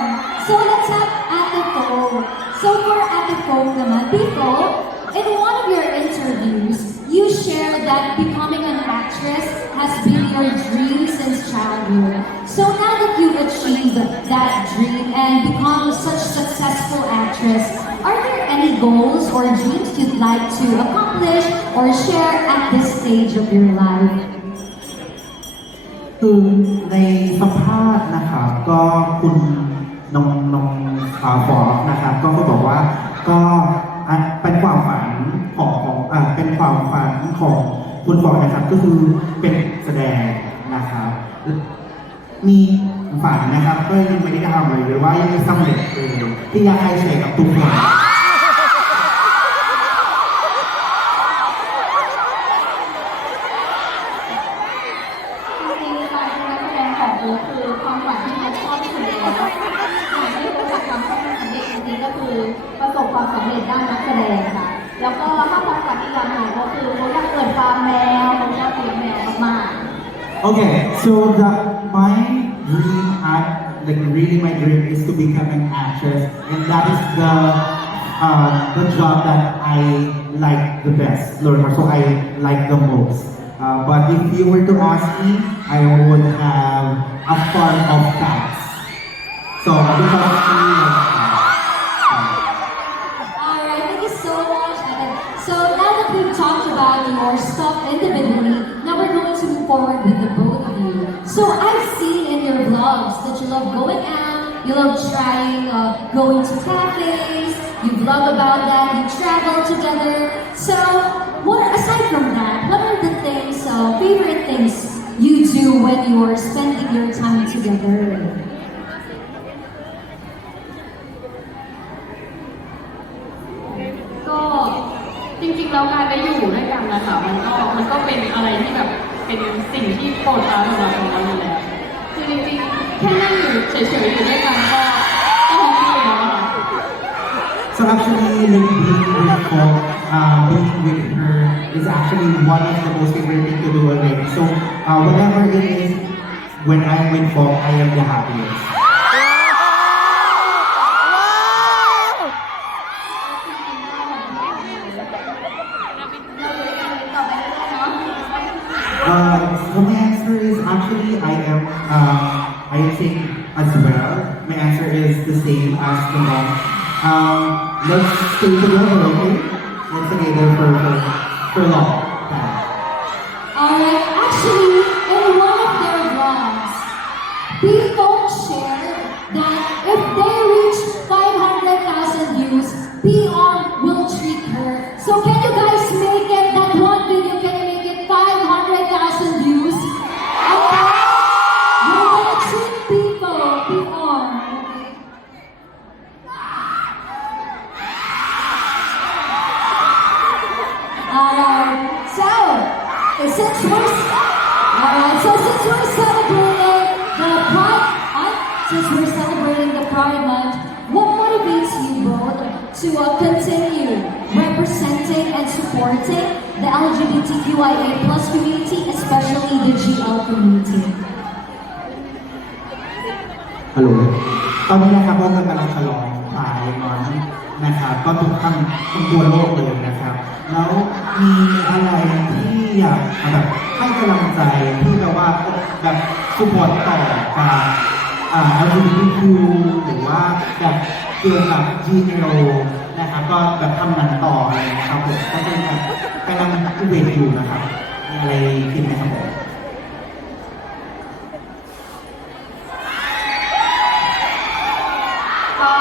So let's have Ate Fo. So for Ate Fo naman, before, in one of your interviews, you shared that becoming an actress has been your dream since childhood. So now that you've achieved that dream and become such successful actress, are there any goals or dreams you'd like to accomplish or share at this stage of your life? คือในสัมภาษณ์นะครับก็คุณน้องฟอกนะครับก็บอกว่าก็เป็นความฝันของเป็นความฝันของคุณฟอกนะครับก็คือเป็นแสดงนะครับมีฝันนะครับก็ยังไม่ได้ทำเลยหรือว่ายังไม่สำเร็จเลยที่อยากให้แชร์กับทุกคน จริงๆการเป็นนักแสดงของโอ๊คคือความฝันที่โอ๊คชอบที่สุดแล้วอย่างที่โอ๊คอยากทำให้มันสำเร็จจริงๆก็คือประสบความสำเร็จด้านนักแสดงค่ะ แล้วก็ถ้าความฝันอีกอย่างหนึ่งก็คือโอ๊คอยากเกิดฟาร์มแมวโอ๊คอยากเลี้ยงแมวมากๆ Okay, so my dream, really my dream is to become an actress, and that is the job that I like the best, so I like the most. But if you were to ask me, I would have a farm of cats. So because I like cats. Alright, thank you so much, Evan. So now that we've talked about your stuff individually, now we're going to move forward with the both of you. So I've seen in your vlogs that you love going out, you love trying going to cafes, you vlog about that, you travel together. So aside from that, what are the favorite things you do when you're spending your time together? ก็จริงๆแล้วการได้อยู่ด้วยกันนะคะมันก็เป็นอะไรที่แบบเป็นสิ่งที่โปรดปรานสำหรับเราอยู่แล้วคือจริงๆแค่นั่งอยู่เฉยๆอยู่ด้วยกันก็แฮปปี้แล้วอะค่ะ So actually, being with her is actually one of the most favorite things to do already. So whatever it is, when I'm with Fong, I am the happiest. So my answer is actually I think as well. My answer is the same as the mom. Let's stay together, okay? Let's stay together for long time. Alright, actually, in one of their vlogs, people shared that if they reach 500,000 views since we're celebrating the Pride Month, what motivates you both to continue representing and supporting the LGBTQIA plus community, especially the GL community? ฮัลโหลตอนนี้นะครับเรากำลังฉลองพายมันนะครับก็ทุกทั้งทั่วโลกเลยนะครับ แล้วมีอะไรที่อยากแบบให้กำลังใจที่แบบว่าแบบสุพอร์ตต่อการLGBTQ หรือว่าแบบเกี่ยวกับ GL นะครับก็แบบทำงานต่ออะไรนะครับผมก็เป็นแบบกำลังอุเบกอยู่นะครับมีอะไรคิดไหมครับผม ก็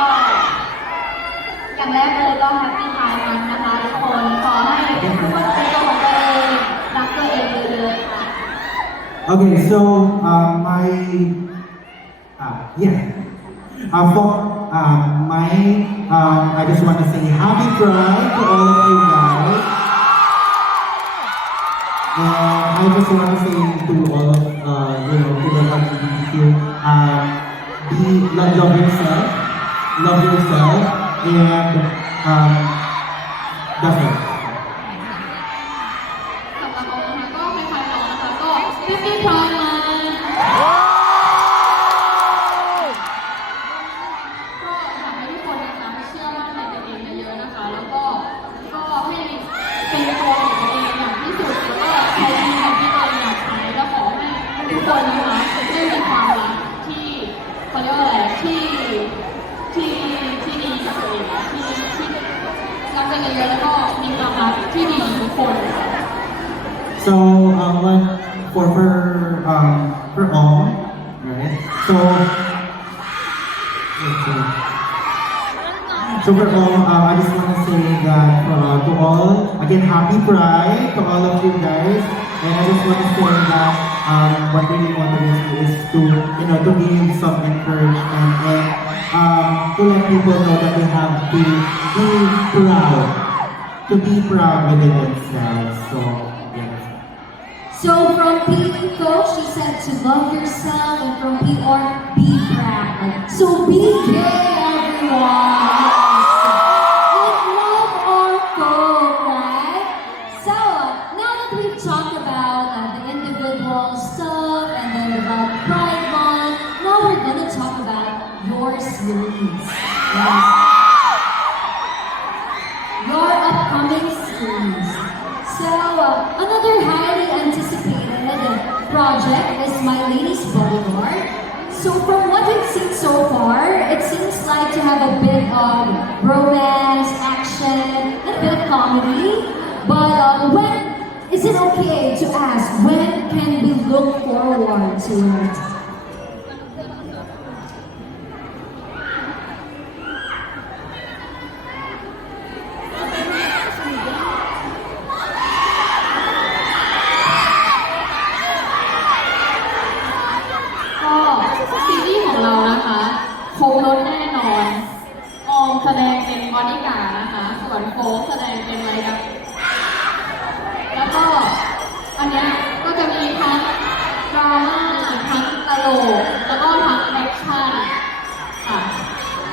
อย่างแรกเลยก็แฮปปี้ไทม์มันนะคะทุกคนขอให้ทุกคนเป็นตัวของตัวเองรักตัวเองเลยๆค่ะ Okay, so my yeah, for my I just want to say happy Pride to all of you guys, and I just want to say to all to the LGBTQ, love yourself, and that's it. สำหรับเรานะคะก็คล้ายๆน้องนะคะก็ไม่มีพรายมาก็อยากให้ทุกคนนะคะเชื่อมั่นในตัวเองเยอะๆนะคะ แล้วก็ให้เป็นตัวของตัวเองอย่างที่สุดแล้วก็ใช้ชีวิตแบบที่ตัวเองอยากใช้แล้วขอให้ทุกคนนะคะได้มีความรักที่เขาเรียกว่าอะไรที่ดีกับตัวเองที่รักกันเยอะๆแล้วก็มีความรักที่ดีกับทุกคนค่ะ So like for all, right? So for all, I just want to say that to all again, happy Pride to all of you guys, and I just want to say that what really motivates me is to to give some encouragement and to let people know that they have to be proud within themselves. So yeah. So from Pico, she said to love yourself, and from PR, be proud. So be gay, everyone. With love or coke, right? So now that we've talked about the individual stuff and then about Pride Month, now we're gonna talk about your series. Yes. Your upcoming series. So, another highly anticipated project is My Lady's Bodyguard. So, from what we've seen so far, it seems like to have a bit of romance, action, and a bit of comedy. But when is it okay to ask, when can we look forward to it?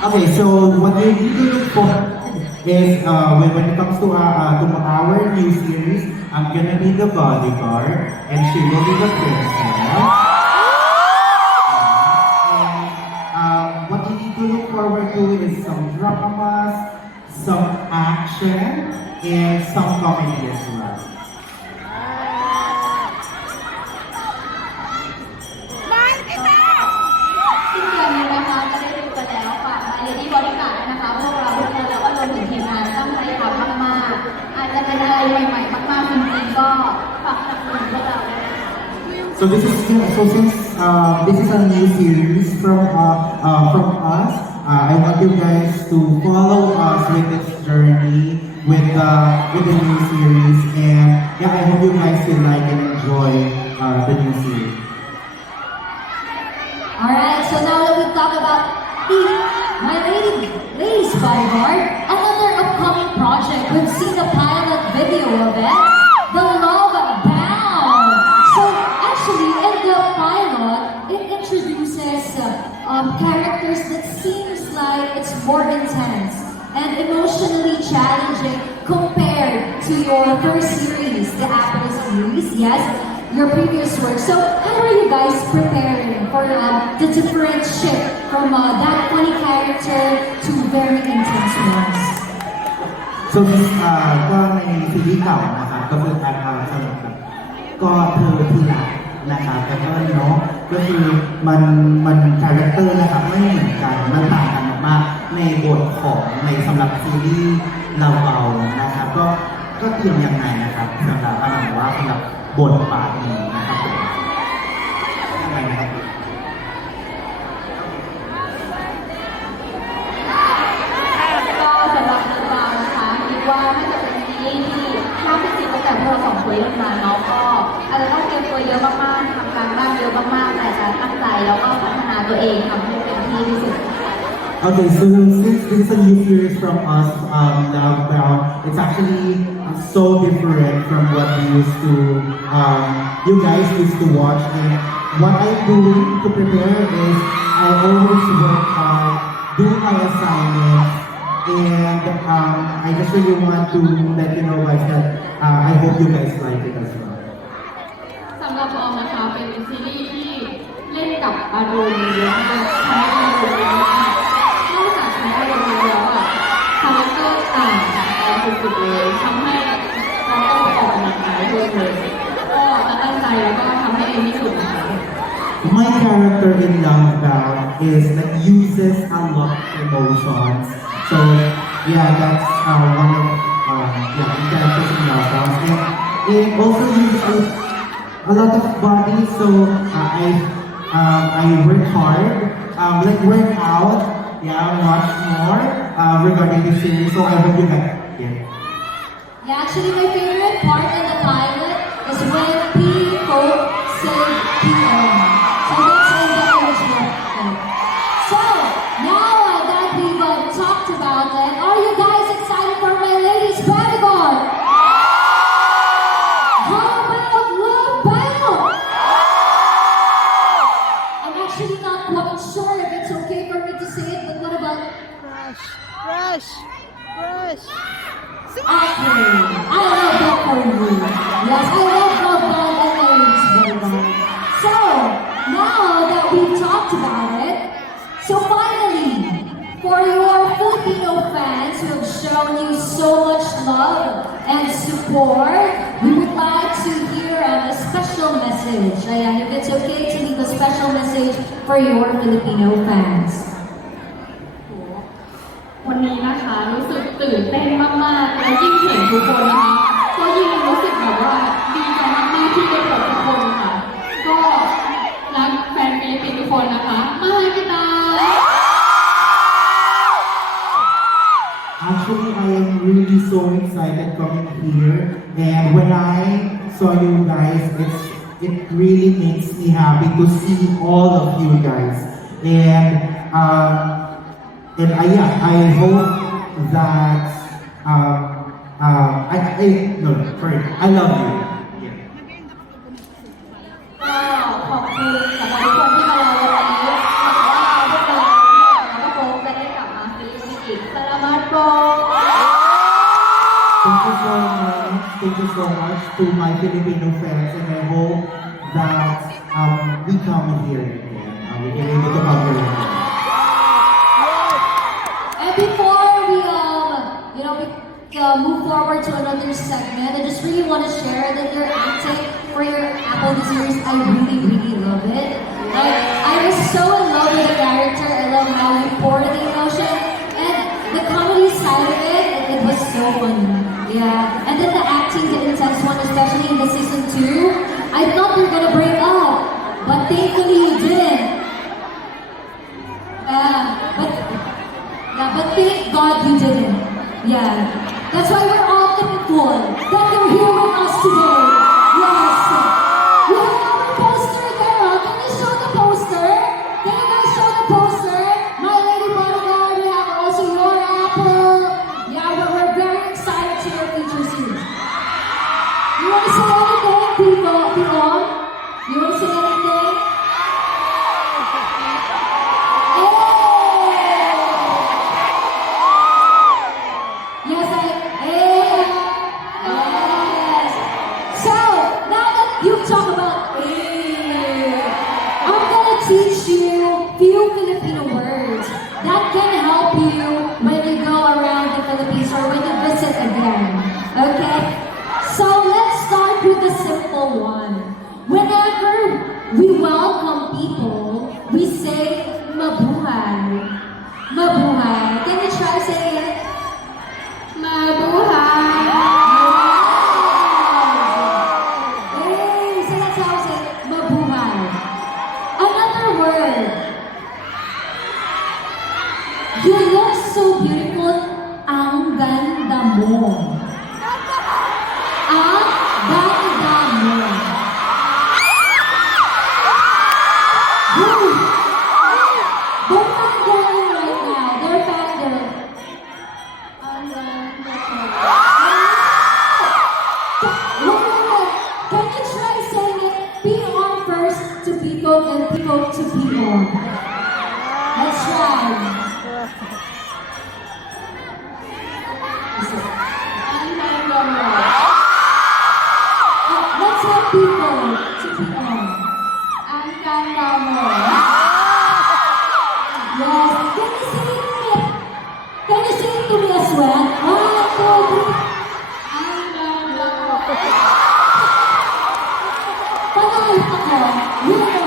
Okay, so what we need to look for is when it comes to our new series, I'm gonna be the bodyguard and she will be the princess. And what you need to look forward to is some dramas, some action, and some comedy as well. สิ้นเดือนนี้นะคะจะได้ดูกันแล้วค่ะ My Lady Bodyguard นะคะพวกเราทุกคนแล้วก็รวมถึงทีมงานตั้งใจทำมากๆอาจจะเป็นอะไรใหม่ๆมากๆจริงๆก็ฝากสนับสนุนพวกเราด้วยนะคะ So since this is a new series from us, I want you guys to follow us with this journey with the new series, and yeah, I hope you guys will like and enjoy the new series. Alright, so now that we've talked about My Lady's Bodyguard, another upcoming project, we've seen the pilot video of it, The Love Bound. So actually, in the pilot, it introduces characters that seems like it's more intense and emotionally challenging compared to your first series, the Apple series, yes, your previous work. So how are you guys preparing for the different shift from that funny character to very intense ones? So ก็ในซีรีส์เก่านะครับก็คือการสำหรับก็เธอทีหลังนะครับแล้วก็เนาะก็คือมันคาแรคเตอร์นะครับไม่เหมือนกันมันต่างกันมากๆในบทของในสำหรับซีรีส์เราเบานะครับก็เตรียมยังไงนะครับสำหรับอะไรว่าสำหรับบทบาทนี้นะครับผมยังไงนะครับ ก็สำหรับน้องบาวนะคะคิดว่าน่าจะเป็นซีรีส์ที่ถ้าเป็นจริงตั้งแต่พวกเราสองคนเล่นมาเนาะก็อาจจะต้องเตรียมตัวเยอะมากๆทำการบ้านเยอะมากๆแต่จะตั้งใจแล้วก็พัฒนาตัวเองทำให้เต็มที่ที่สุด Okay, so since this is a new series from us, Love Bound, it's actually so different from what we used to, you guys used to watch. And what I do to prepare is I always work hard, do my assignments, and I just really want to let you know guys that I hope you guys like it as well. สำหรับออมนะคะเป็นซีรีส์ที่เล่นกับอารมณ์เยอะมากใช้อารมณ์เยอะมากนอกจากใช้อารมณ์แล้วอ่ะคาแรคเตอร์ต่างกันสุดๆเลยทำให้เราต้องออกกำลังกายด้วยเลยก็จะตั้งใจแล้วก็ทำให้ดีที่สุดนะคะ My character in Love Bound is that uses a lot of emotions. So yeah, that's one of the characters in Love Bound. And it also uses a lot of body. So I work hard, like work out, much more regarding the series. So I hope you guys, Yeah, actually my favorite part in the pilot is when people say PM. So that's in the original. So now that we've talked about it, are you guys excited for my ladies bodyguard? How about Love Bound? I'm actually not quite sure if it's okay for me to say it, but what about Fresh! Okay, I love that for you. Yes, I love Love Bound and Ladies Bodyguard. So, now that we've talked about it, so finally, for your Filipino fans who have shown you so much love and support, we would like to hear a special message. Ayan, if it's okay to leave a special message for your Filipino fans. วันนี้นะคะรู้สึกตื่นเต้นมากๆและยิ่งเห็นทุกคนนะคะก็ยิ่งรู้สึกแบบว่าดีใจมากๆที่ได้พบทุกคนค่ะก็รักแฟนฟิลิปปินส์ทุกคนนะคะมาให้พี่ตา Actually, I am really so excited coming here, and when I saw you guys, it really makes me happy to see all of you guys. And I hope that I love you. ก็ขอบคุณสำหรับทุกคนที่มารอวันนี้หวังว่าพวกเราแล้วก็โป๊กจะได้กลับมาฟิลิปปินส์อีกสลามัดโป๊ก Thank you so much to my Filipino fans, and I hope that we come here again. We can able to come here again. And before we move forward to another segment, I just really want to share that your acting for your Apple series, I really love it. Like, I was so in love with the character. I love how you pour the emotion and the comedy side of it. It was so funny. Yeah, and then the acting, the intense one, especially in the season 2. I thought you were gonna break up, but thankfully you didn't. But thank God you didn't. Yeah. That's why we're all thankful that you're here with us today. Yes. We have our poster there. Can you show the poster? Can you guys show the poster? My Lady Bodyguard, we have also your Apple. Yeah, we're very excited to your future series. You want to say anything, people? You want to say anything? we welcome people, we say mabuhay. Mabuhay. Can you try saying it? Mabuhay. Hey, so that's how I say mabuhay. Another word. You look so beautiful. Ang ganda mo. Ang ganda mo. Woo! They're fangirling right now. They're fangirling. Ang ganda ko. Wait. Can you try saying it? Be on first to people and people to be on. Let's try. Let's have people to be on. Ang ganda mo. Yes. Can you sing it to me? Can you sing it to me as well? 1, 2, 3. Ang ganda mo. Pangalit ako. Winner.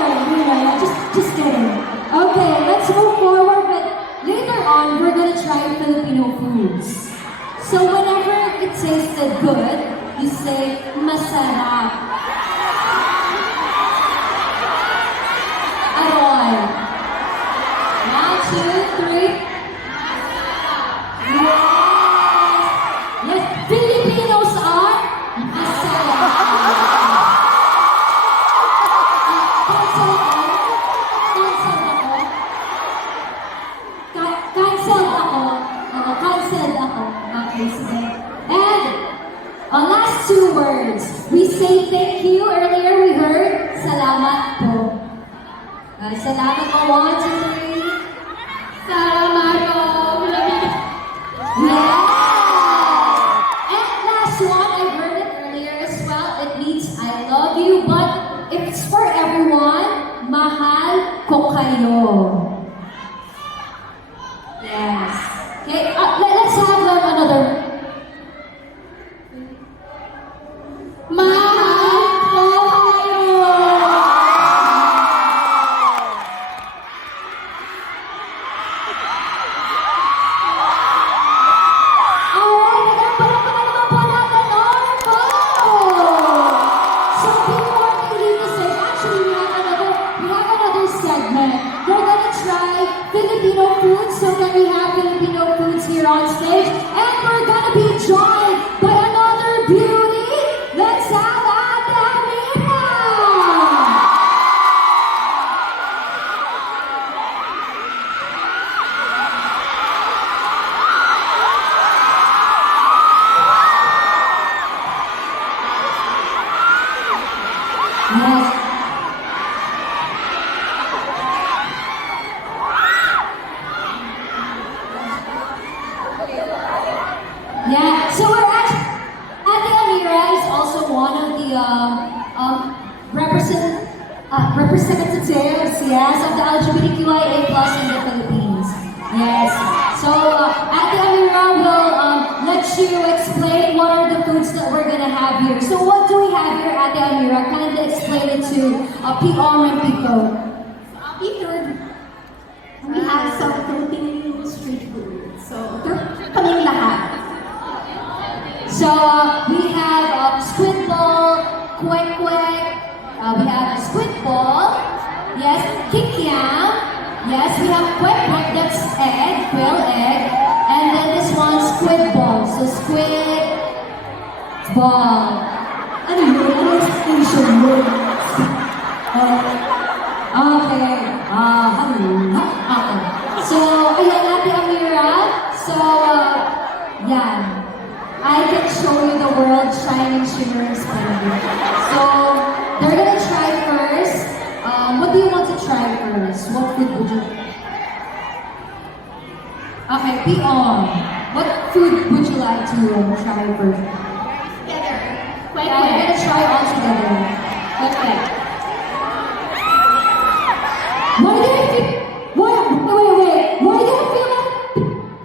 Just kidding. Okay, let's move forward. But later on, we're gonna try Filipino foods. So whenever it tasted good, you say masarap. Aroy. 1, 2, 3. Yes. Yes. Filipinos are masarap. Cancel ako. Cancel ako. Okay, sige. And last 2 words. We say thank you. Earlier we heard salamat po. Salamat po. 1, 2, 3. Salamat po. Yeah. And last one, I heard it earlier as well. It means I love you, but if it's for everyone, mahal ko kayo. Yes. Okay, let's have another. Mahal ko kayo. Alright, nagpapalakpakan naman po natin our phone. So before we leave the stage, actually we have another segment. We're gonna try Filipino food. So can we have Filipino foods here on stage? And we're gonna be joined by another beauty. Let's have Ate Amira. Yes. Yeah, so we're at Ate Amira is also one of the representatives, yes, of the LGBTQIA+ in the Philippines. Yes. So Ate Amira will let you explain what are the foods that we're gonna have here. So what do we have here, Ate Amira? Kindly explain it to PR and people. Peter, we have some Filipino street food. So, kaming lahat. So we have squid ball, kwek-kwek, we have squid ball, yes, kikiam, yes, we have kwek-kwek, that's egg, quail egg, and then this one, squid ball, so squid ball. Ano yun? Ano yung station yun? Okay, okay. So, ayan, Ate Amira, so, yan. I can show you the world shining, shimmering, splendid. So, they're gonna try first. What do you want to try first? What food would you? Okay, be on. What food would you like to try first? Together. Yeah, we're gonna try all together. Okay. What do you feel? Wait. What do you feel?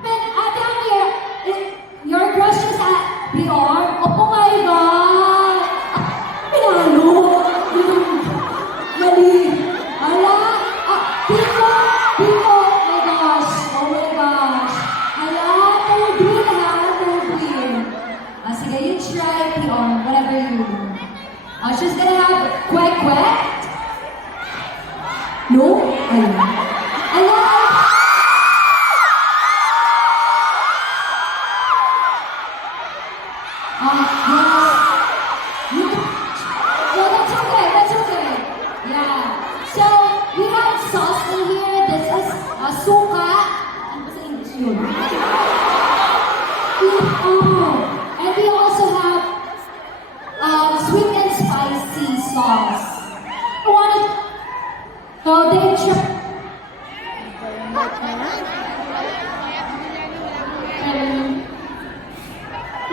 Ate Amira, your crush is at PR? Oh my God! Pinalo! Mali! Light na yan.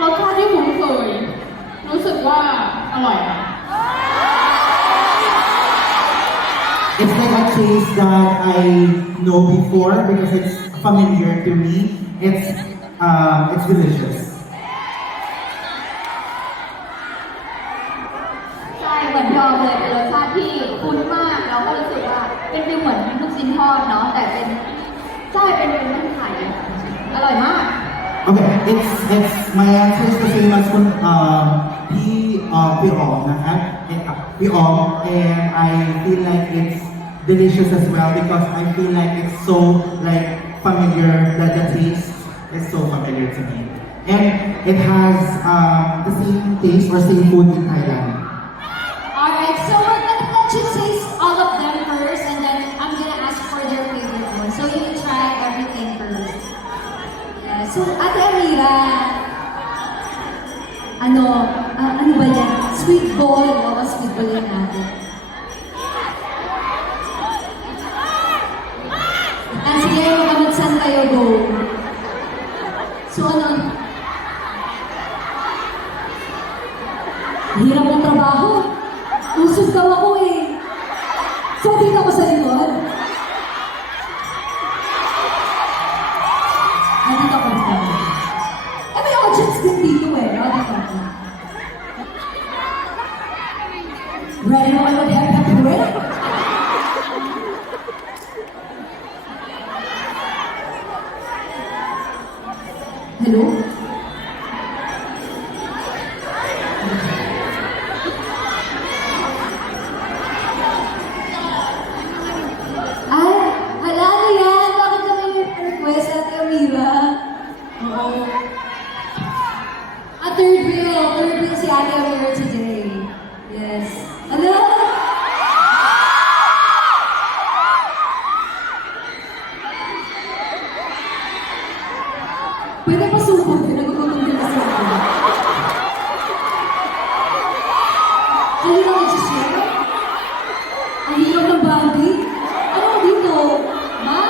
รสชาติที่คุ้นเคยรู้สึกว่าอร่อยค่ะ It's like a taste that I know before because it's familiar to me. It's delicious. ใช่เหมือนยอมเลยเป็นรสชาติที่คุ้นมากเราก็รู้สึกว่าเป็นฟีลเหมือนลูกชิ้นทอดเนาะแต่เป็นใช่เป็นมันไข่อร่อยมาก Okay, it's my answer is the same as when P-Ong, P-Ong, and I feel like it's delicious as well because I feel like it's so like familiar that the taste is so familiar to me, and it has the same taste or same food in Thailand. Alright, so we're gonna let you taste all of them first, and then I'm gonna ask for their favorite one. So you can try everything first. Yeah, so Ate Amira, ano ba yan? Sweet ball, o sweet ball yan natin. Ah, sige, makamagsan kayo, go. So ano? Hirap ng trabaho. Usog daw ako eh. So, dito ako sa likod. Dito ako sa likod. Eh, may audience din dito eh. Dito ako. Ready na kayo mag-haircut ulit? Hello? Ay, hala na yan. Bakit kami may request at Amira? Oo. Third wheel si Ate Amira today. Yes. Hello? Pwede pa supot. Nagugutom din kasi ako. Kanina nag-share? Ang hirap ng bandi? Ano dito? Ma?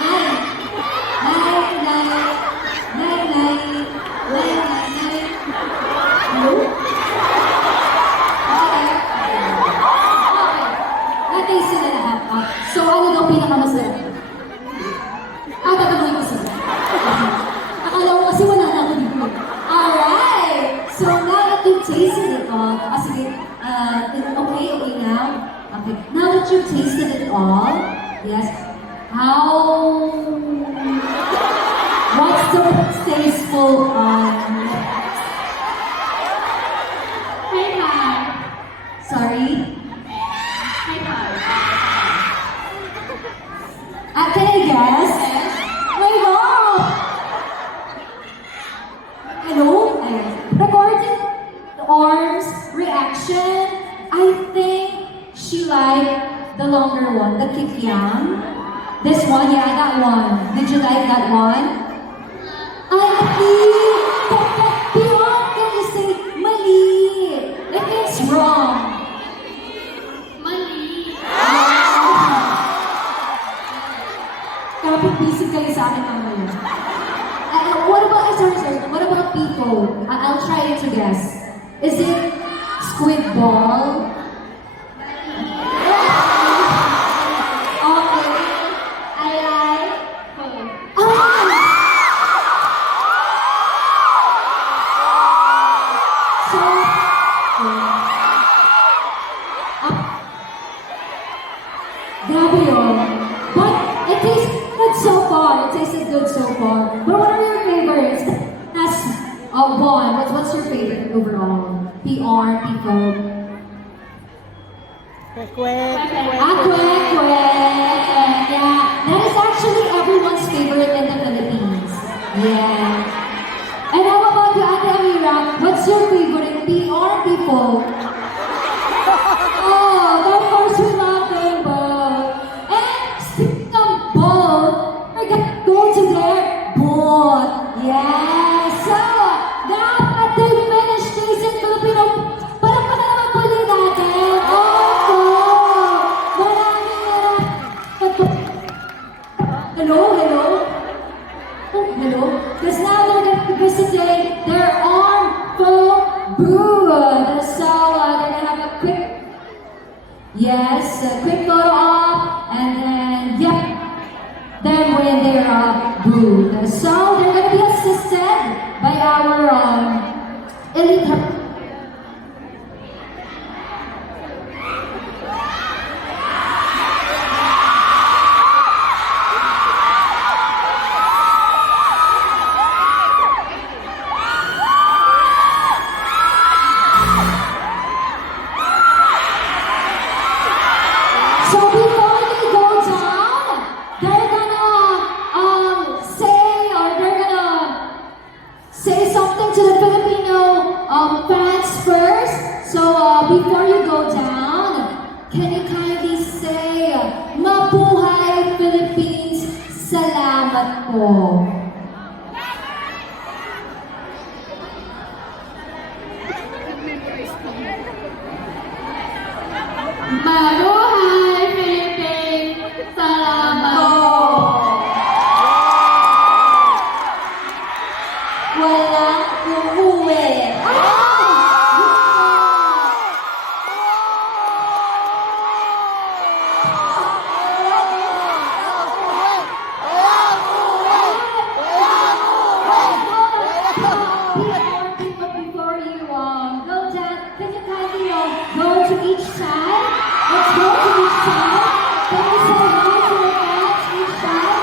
Nay? Nay? Nay? Nay? Nay? Nay? Nay? Hello? Okay. Okay. Na-taste na lahat. So, ano daw pinakamasarap? Tatanungin ko sila. Akala ko kasi wala na ako dito. Alright! So, now that you've tasted it all, sige, okay now? Okay. Now that you've tasted it all, yes, what's the most tasteful Hey, hi. sorry? Hey, hi. Can I guess? My God! Hello? Recording the arms reaction, I think she liked the longer one, the kikiam. This one, yeah, that one. Did you like that one? I think beyond can you say mali? It means wrong. Mali. Kapit bisig kayo sa akin mamaya. What about, sorry, what about people? I'll try to guess. Is it squid ball? Okay. I like food. So, grabe yun. But it tastes good so far. It tasted good so far. But what are your favorites? That's one. What's your favorite overall? PR, people. Kwek, Kwek, kwek. Yeah, that is actually everyone's favorite in the Philippines. Yeah. And how about you, Ate Amira? What's your favorite? PR, people? Oh, of course we love them both. And speaking of both, we're gonna go to their boat. Yes. So, now that they finished tasting Filipino, parang naman puli natin. Oh, maraming Hello? Oh, hello? Because now they're going to be visiting their own phone booth. So they're going to have a quick, yes, a quick photo op, and then, yep, then we're in their booth. So they're going to be assisted by our elite. So before they go down, they're gonna say something to the Filipino fans first. So before you go down, can you kindly say, Mabuhay Philippines, salamat po. Mabuhay Philippines, salamat po. Walang uuwi. Before you go down, can you kindly go to each side? Let's go to each side. Can you say hi to the fans each side?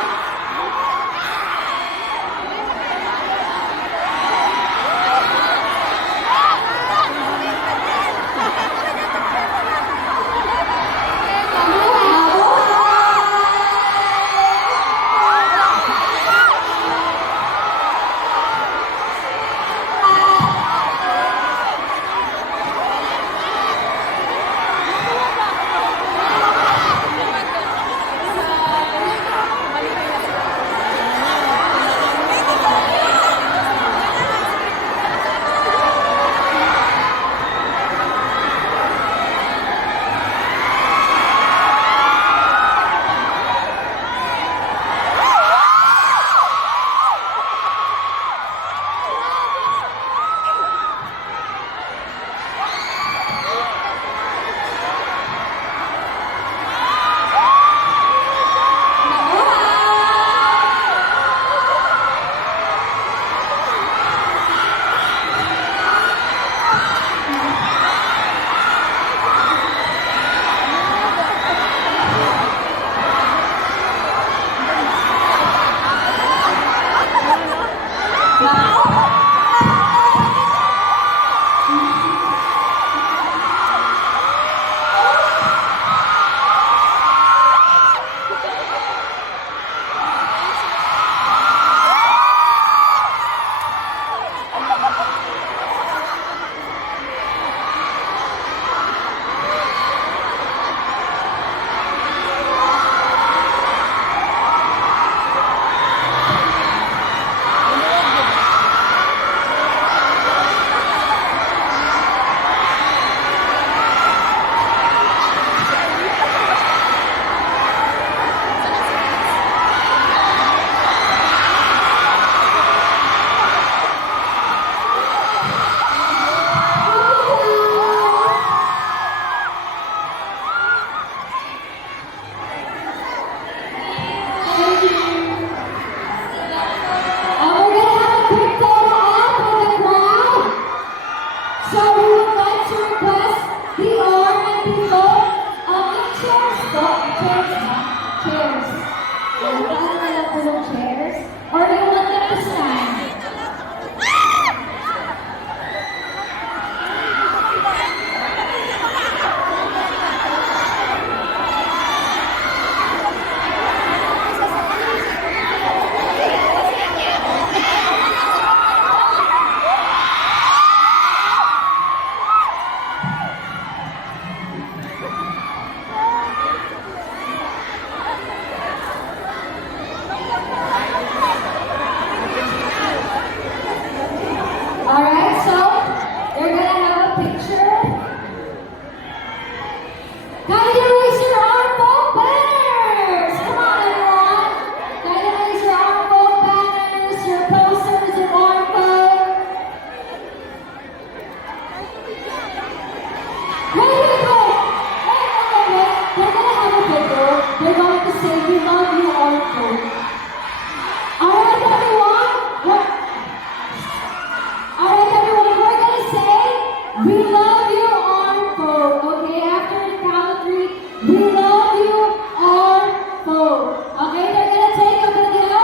Okay, they're gonna take a video.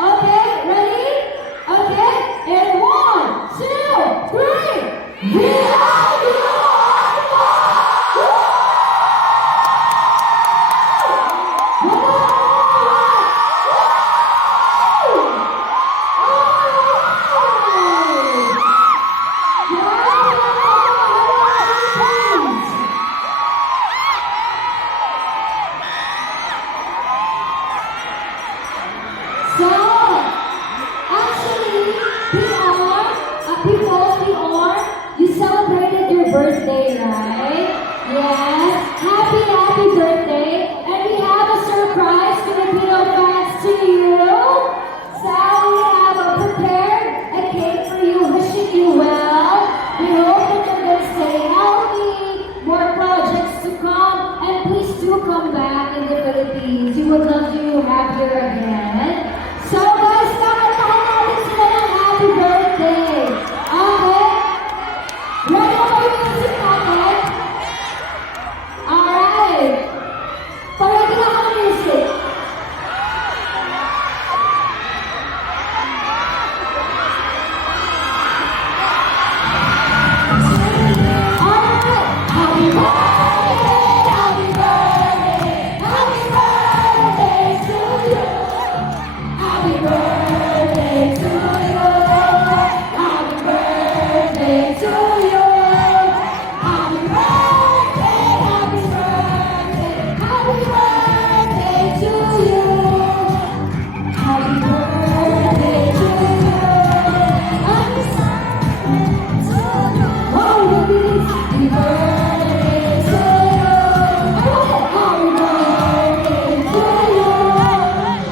Okay, ready? Okay, and 1, 2, 3. We love you! So, actually, PR, you celebrated your birthday, right? Yes. Happy birthday. And we have a surprise Filipino fans to you. So, we have prepared a cake for you, wishing you well. We hope that you're going to stay healthy, more projects to come, and please do come back in the Philippines. We would love you happier again. So guys, kakatahan natin sila ng happy birthday. Okay? Ready na kayo yung music natin? Alright. Parati na ka ng music. Alright. Happy birthday, happy birthday, happy birthday to you. Happy birthday to you. Happy birthday to you. Happy birthday, happy birthday, happy birthday to you. Happy birthday to you. Oh, baby, happy birthday to you. I want it. Happy birthday to you. Happy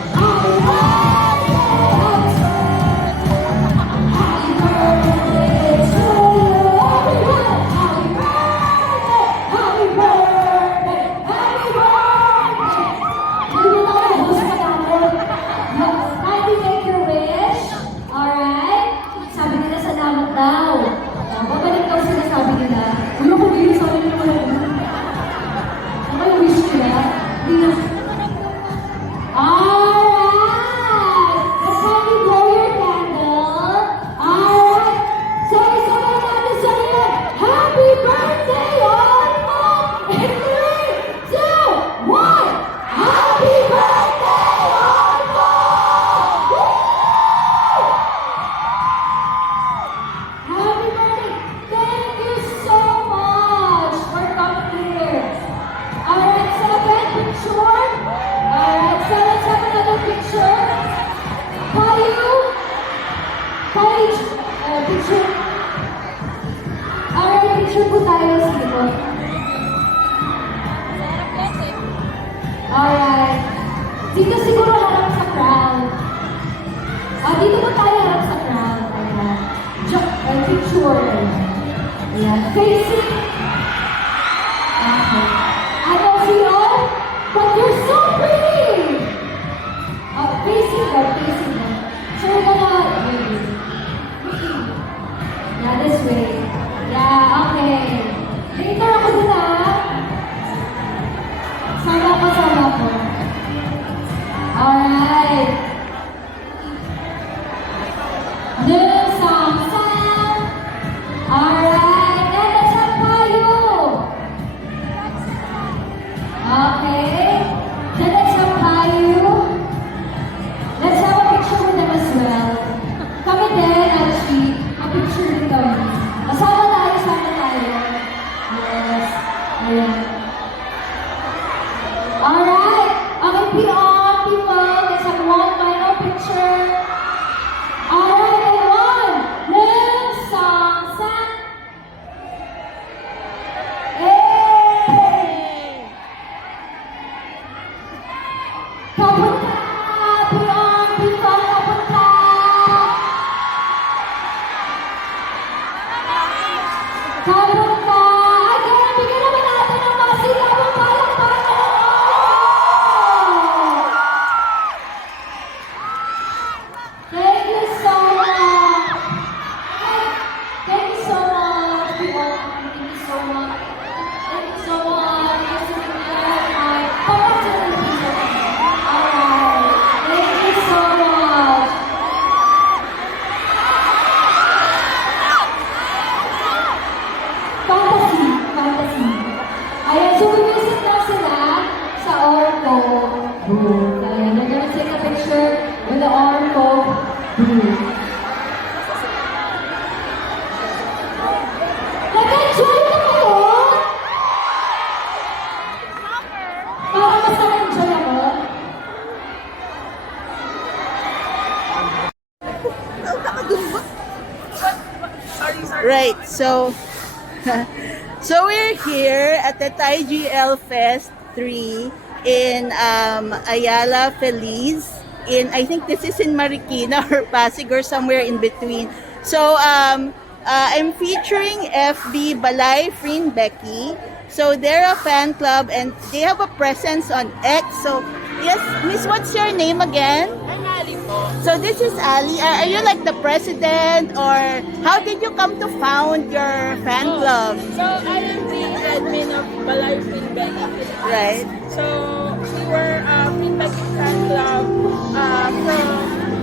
Alright! Let's have you blow your candle. Alright! Sabay-sabay natin sa inyo. Happy birthday, Alma! In 3, 2, 1! Happy birthday, Alma! Woo! Happy birthday! Thank you so much for coming here. Alright, second picture. Alright, so let's have another picture. Picture. Alright, picture po tayo sa likod. Alright. Dito siguro harap sa crowd. Dito po tayo harap sa crowd. Ayan. Picture. Ayan. Facing. Okay. I don't see all, but you're so pretty! Facing them. So we're gonna... Yeah, this way. Yeah, okay. Later ako dun Sama ko. Alright. New song. Alright. And let's have tayo. Okay. Then let's have tayo. Let's have a picture with them as well. Kami din, actually. A picture din kami. Sama tayo. Yes. Ayan. Alright. Okay, PR people. Let's have one final Right. So, so we're here at the Thai GL Fest 3 in Ayala Feliz. I think this is in Marikina or Pasig or somewhere in between. So I'm featuring FB Balay Frin Becky. So they're a fan club and they have a presence on X. So yes, Miss, what's your name again? I'm Ali po. So this is Ali. Are you like the president, or how did you come to found your fan club? So I am the admin of Balay Feedback. Right. So we were Feedback Fan Club from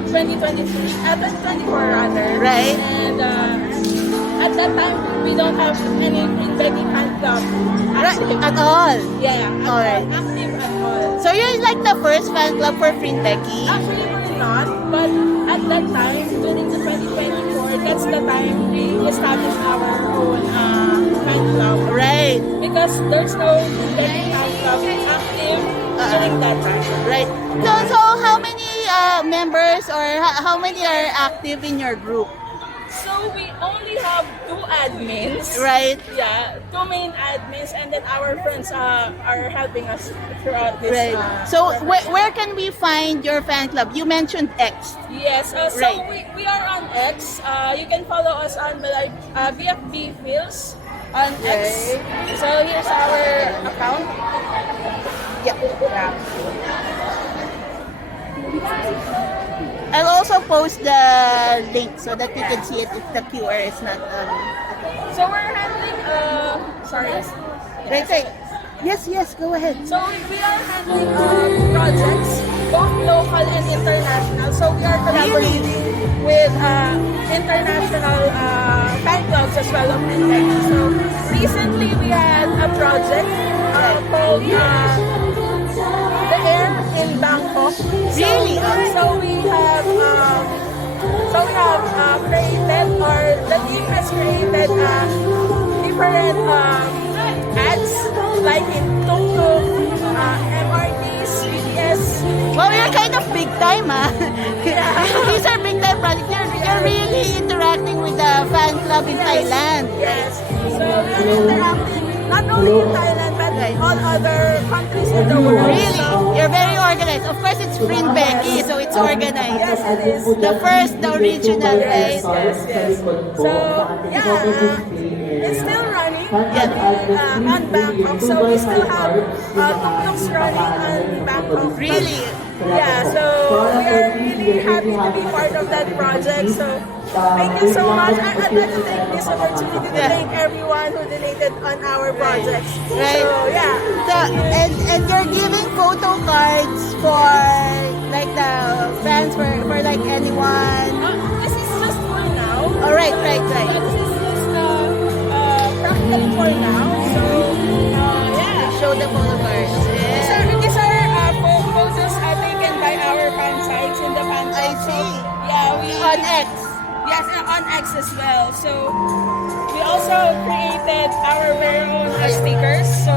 2023, 2024 rather. Right. And at that time, we don't have any Feedback Fan Club. Right. At all. Yeah, Alright. active at all. So you're like the first fan club for Frin Becky. Actually, we're not, but at that time, 2024, that's the time we established our own fan club. Right. Because there's no Feedback Fan Club active during that time. Right. So how many members or how many are active in your group? So we only have 2 admins. Right. Yeah, 2 main admins, and then our friends are helping us throughout this. Right. So where can we find your fan club? You mentioned X. Yes, so Right. we are on X. You can follow us on BFB Feels on X. Right. So here's our account. Yeah. I'll also post the link so that you can see it if the QR is not So we're handling, sorry. right. Yes, go ahead. So we are handling projects, both local and international. So we are collaborating with international fan clubs as well of Feedback. So recently we had a project called The Air in Bangkok. Really? So we have created, or the team has created different ads like in Tuk-Tuk, MRTs, BTS. Well, you're kind of big time, ah. These are big time projects. You're really interacting with the fan club in Thailand. Yes. So we are interacting not only in Thailand but all other countries in the world. Really? So, You're very organized. Of course, it's Frin Becky, so it's organized. yes, it is. The first, the original, right? Yes. So yeah, it's still running on Bangkok. So we still have tuk-tuks running on Bangkok. Really? Yeah, so we are really happy to be part of that project. So thank you so much. I'd like to take this opportunity to thank everyone who donated on our projects. Right. So yeah. So, and you're giving photo cards for like the fans, for like anyone. This is just for now. Oh, right. This is just practically for now. So yeah. Show the photo cards. These Yeah. are photos taken by our fan sites in the fan I club. So, see. yeah, we On X. Yes, on X as well. So we also created our very own stickers. So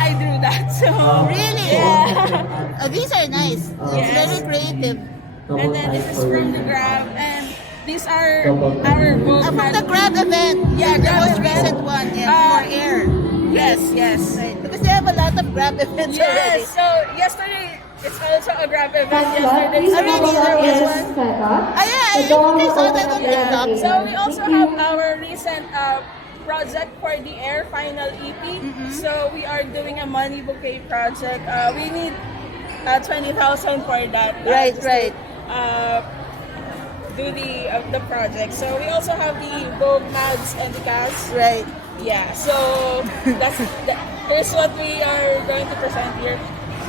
I drew that. So Really? yeah. Oh, these are nice. It's Yes. very creative. And then this is from the Grab, and these are our both From the Grab event. Yeah, the Grab most event. recent one. Yeah, for air. Yes. Right. Because they have a lot of Grab events already. Yes. So yesterday it's also a Grab event. Fan club, Yesterday. please I mean, follow there up was is one. fan club. Ah, yeah, The I door think I will saw open that on up very TikTok. soon. So we also Thank have you. our recent project for the Air Final EP. So we are doing a money bouquet project. We need 20,000 for that. Right, just right. To, do the project. So we also have the Vogue mags and the cats. Right. Yeah. So here's what we are going to present here.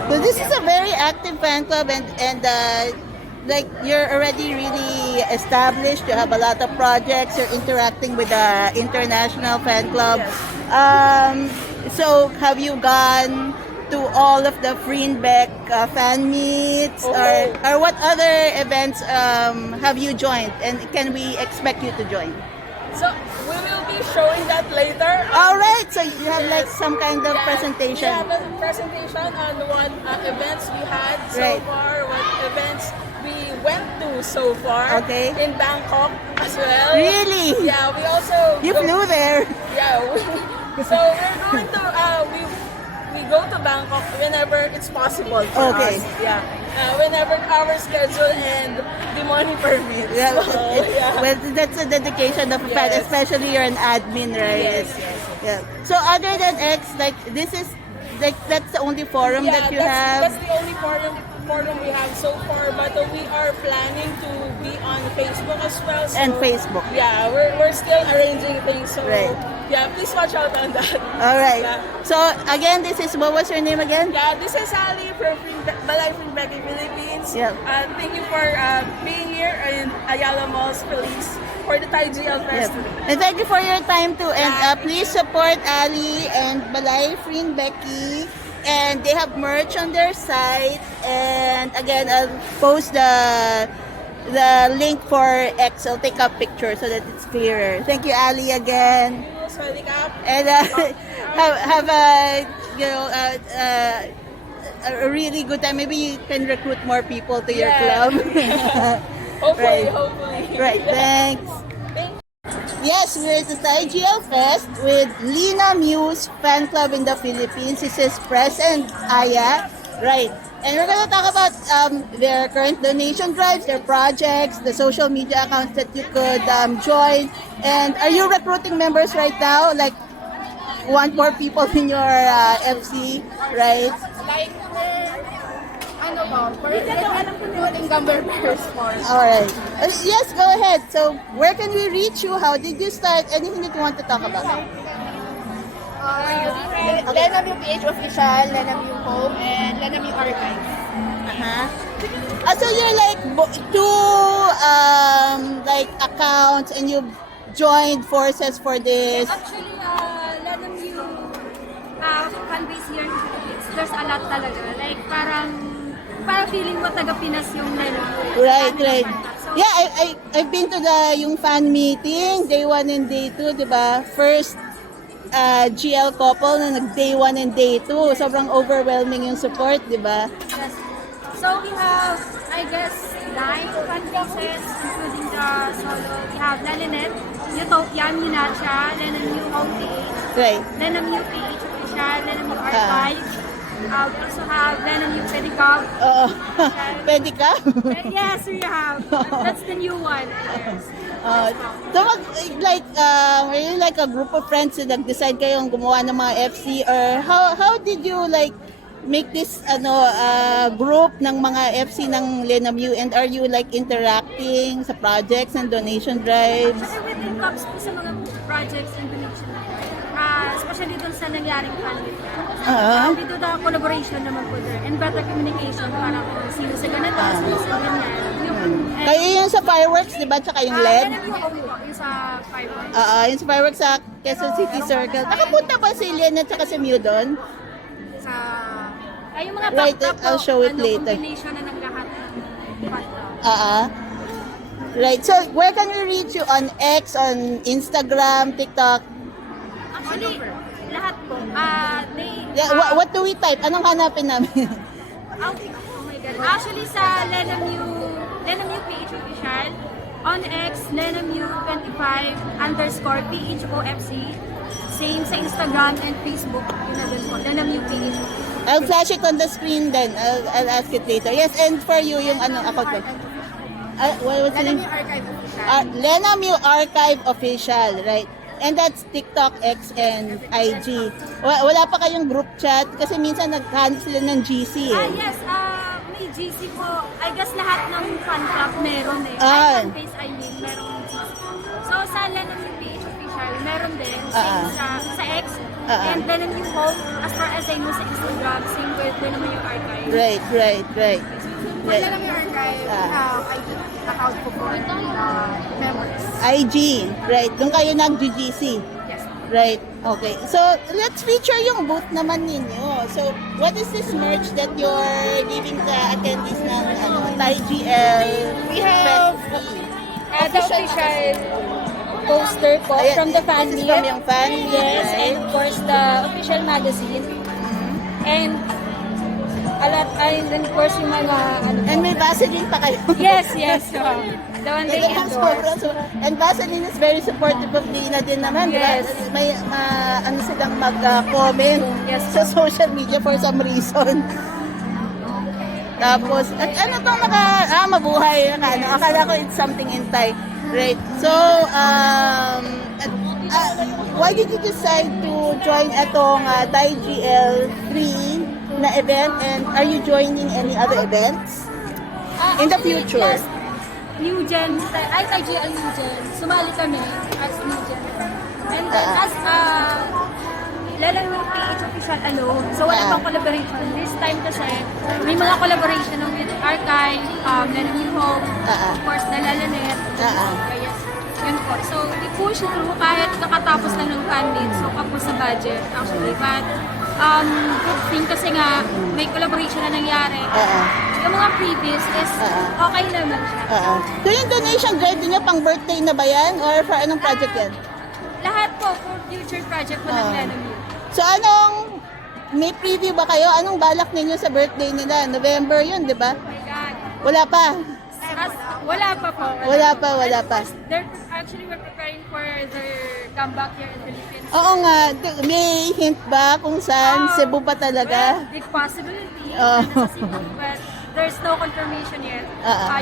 So this is a very active fan club, and like you're already really established. You have a lot of projects. You're interacting with the international fan club. So have you gone to all of the Freenbeck fan meets, or what other events have you joined, and can we expect you to join? So we will be showing that later. All right. So you have like some kind of Yeah, presentation. We have a presentation on what events we had so Right. far, what events we went went to so far. Okay. In Bangkok as well. Really? Yeah, we also You flew there. Yeah, so we're going to we go to Bangkok whenever it's possible for Okay. us. Yeah, whenever our schedule and the money permits. Yeah, So, yeah. well, that's a dedication of a fan, Yes. especially you're an admin, right? Yes, yes. Yeah. So other than X, like this is like that's the only forum Yeah, that you that's, have. that's the only forum we have so far, but we are planning to be on Facebook as well. So, And Facebook. Yeah, we're still arranging things. So Right. yeah, please watch out on that. All right. Yeah. So again, this is what was your name again? Yeah, this is Ali from Balay Becky, Philippines. Yeah. Thank you for being here in Ayala Malls Police for the Thai GL Yep. Festival. And thank you for your time too. And please support Ali and Balay Freen Becky. And they have merch on their site. And again, I'll post the link for X. I'll take a picture so that it's clearer. Thank you, Ali, again. Swelling up. And have a a really good time. Maybe you can recruit more people to your Yeah. club. Hopefully, Right. hopefully. Right. Thanks. Thank Yes, we're at the Thai GL Fest with Lina Muse Fan Club in the Philippines. This is Press and Aya. Right. And we're going to talk about their current donation drives, their projects, the social media accounts that you could join. And are you recruiting members right now? Like, want more people in your FC, right? Like, ano ba? Recruiting members for. All right. Yes, go ahead. So, where can we reach you? How did you start? Anything that you want to talk about? Lenam yung PH official, Lenam yung home, and Lenam yung archive. So you're like two like accounts and you joined forces for this. Actually, Lanam yung fan base here in the Philippines, there's a lot talaga. Like, parang feeling mo taga Pinas yung Lanam. Right, right. Yeah, I've been to yung fan meeting, day 1 and day 2, di ba? First GL couple na nag day 1 and day 2. Sobrang overwhelming yung support, di ba? Yes. So, we have, I guess, 9 fan bases, including the solo. We have Lalinet, Utopian, Yunacha, Lenam yung home PH, Right. Lenam yung PH official, Lenam yung archive. We also have Lenam yung Pedicab. Oo. Pwede ka? Yes, we have. That's the new one. Yes. So were you like a group of friends na nag-decide kayong gumawa ng mga FC or how did you like make this group ng mga FC ng Lenam-U and are you like interacting sa projects and donation drives? Actually, within cups po sa mga projects and donation. Especially dun sa nangyaring family. We do the collaboration naman po there and better communication para kung sino sa ganito, sino sa ganyan. Kayo yung sa fireworks, di ba? Tsaka yung LED? Yan ang home po, yung sa fireworks. Yung sa fireworks sa Quezon City Circle. Nakapunta ba si Len at saka si Mew doon? Sa... yung mga Right, backdrop I'll show it later. Combination na ng lahat ng backdrop. Right. So, where can we reach you? On X, on Instagram, TikTok? Actually, lahat po. Yeah, what do we type? Anong hanapin namin? Oh my God. Actually, sa Lenam-U PH official, on X, Lenam-U25_PHOFC. Same sa Instagram and Facebook. Yun na din po. Lenam-U PH official. I'll flash it on the screen then. I'll ask it later. Yes, and for you, yung account mo? What's the name? Archive official. Lenam-U Archive Official, right? And that's TikTok, X, and IG. Wala pa kayong group chat kasi minsan naghanap sila ng GC eh. Yes, may GC po. I guess lahat ng fan club meron eh. Ah. Fan base, I mean, meron GC. So, sa Lenam-U PH official, meron din. Same sa X. And Lenam-U home, as far as I know sa Instagram, same with Lenam-U archive. Right. Lenam yung archive, we have ID account po for members. IG, right. Doon kayo nag-GGC. Yes. Right. Okay. So, let's feature yung booth naman ninyo. So, what is this merch that you're giving the attendees ng Thai GL? We have the official poster po Ayan, from the this fan is meet. from yung fan meet, Yes, right? and of course the official magazine. And and of course yung mga, ano, And may Vaseline pa kayo. yes, the one they Kaya endorse. and Vaseline is very supportive of Lina din naman, di ba? Yes. May ano silang mag-comment Yes. sa social media for some reason. Tapos, at ano bang mabuhay, ano, akala ko it's something in Thai. Right. So, why did you decide to join itong Thai GL 3 na event, and are you joining any other events in the future? Yes, New Gen, IGL New Gen, sumali kami as New Gen. And then as Lalamove PH official alone, so wala pang collaboration. This time kasi, may mga collaboration with Archive, Lalamove Home, of course, Nalalanet. Kaya, yun po. So, we push through kahit nakatapos lang ng funding, so kapos sa budget actually. But, good thing kasi nga, may collaboration na nangyari. Yung mga previous is okay naman siya. So yung donation drive niyo pang birthday na ba yan? Or for anong project yan? Lahat po for future project po ng Lalamove. So anong, may preview ba kayo? Anong balak ninyo sa birthday nila? November yun, di ba? Oh my God. Wala pa. Wala pa po. Wala pa. Actually, we're preparing for their comeback here in the Philippines. Oo nga, may hint ba kung saan? Cebu pa talaga? Well, big possibility. Oh. Sa Cebu, but there's no confirmation yet.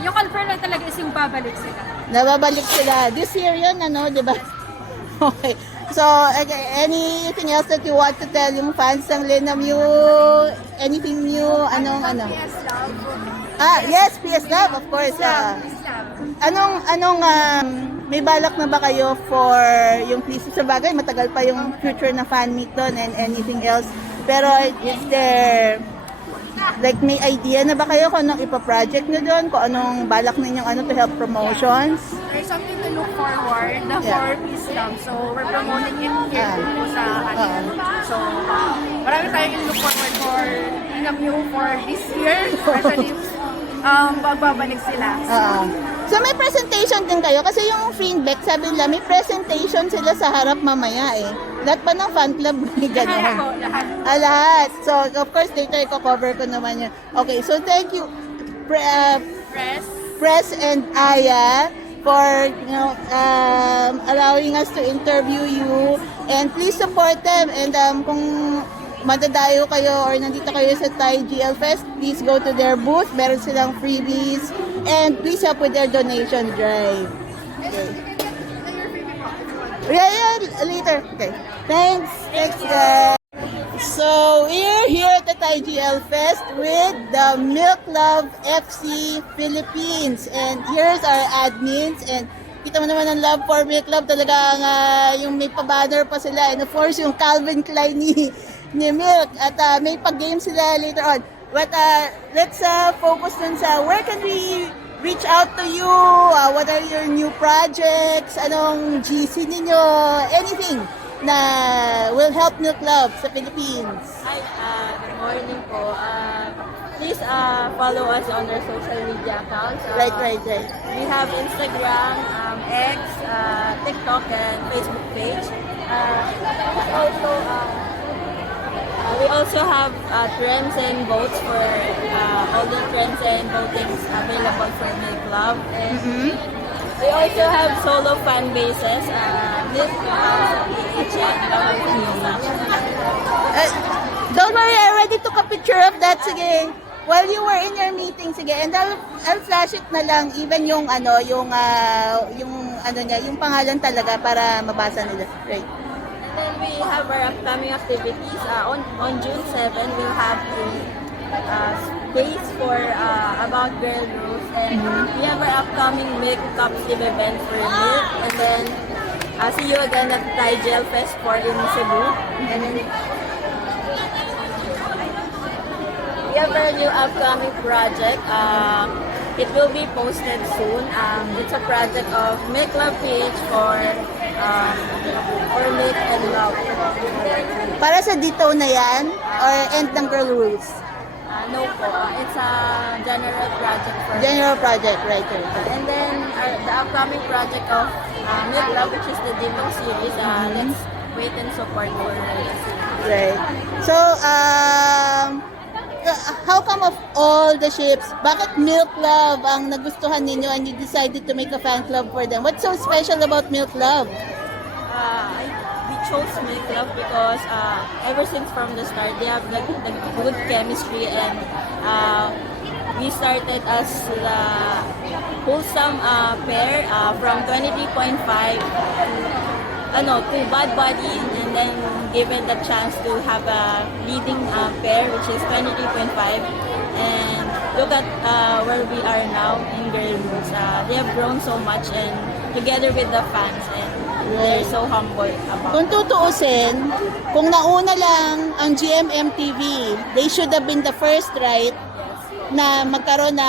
Yung confirm lang talaga is yung babalik sila. Nababalik sila. This year yun, ano, di ba? Okay. So, anything else that you want to tell yung fans ng Lalamove? Anything new? Anong, ano? Yes, PS Love, of course. May balak na ba kayo for yung Please sa bagay? Matagal pa yung future na fan meet doon and anything else. Pero is there, like, may idea na ba kayo kung anong ipa-project nyo doon? Kung anong balak ninyong to help promotions? There's something to look forward na for Peace Love. So, we're promoting it here po sa kanila. So, marami tayong look forward for Lalamove for this year. Especially, pagbabalik sila. So may presentation din kayo kasi yung feedback sabi nila may presentation sila sa harap mamaya eh. Lahat pa ng fan club may Lahat gano'n? po, lahat. Lahat. So of course later i-cover ko naman yun. Okay, so thank you Press and Aya for allowing us to interview you, and please support them, and kung madadayo kayo or nandito kayo sa Thai GL Fest, please go to their booth. Meron silang freebies. And please help with their donation drive. Okay. Yeah, later. Okay. Thanks, guys. So, we're here at the Thai GL Fest with the Milk Love FC Philippines. And here's our admins. And kita mo naman ang love for Milk Love. Talagang yung may pa-banner pa sila. And of course, yung Calvin Klein ni Milk. At may pag-game sila later on. But let's focus dun sa where can we reach out to you? What are your new projects? Anong GC ninyo? Anything na will help Milk Love sa Philippines. Hi, good morning po. Please follow us on our social media accounts. Right. We have Instagram, X, TikTok, and Facebook page. We also have trends and votes for all the trends and votings available for Milk Love. And we also have solo fan bases. Milk Love, PH, and Love Don't worry, I already took a picture of that. Sige. While you were in your meeting, sige. And I'll flash it na lang, even yung yung pangalan talaga para mabasa nila. Right. Then we have our upcoming activities. On June 7, we'll have a space for about girl rules, and we have our upcoming Milk Cup Team event for Milk. And then see you again at Thai GL Fest 4 in Cebu. And then we have our new upcoming project. It will be posted soon. It's a project of Milk Love PH for Milk and Love. Para sa dito na yan, or end ng girl rules? No po. It's a general project for General project, right. And then the upcoming project of Milk Love, which is the demo series. Let's wait and support for the series. Right. So, how come of all the ships, bakit Milk Love ang nagustuhan ninyo and you decided to make a fan club for them? What's so special about Milk Love? We chose Milk Love because ever since from the start, they have the good chemistry, and we started as the wholesome pair from 23.5 to Bad Buddy, and then given the chance to have a leading pair, which is 23.5. And look at where we are now in Girl Roots. They have grown so much, and together with the fans, and they're so humble about Kung tutuusin, kung nauna lang ang GMMTV, they should have been the first, right, na magkaroon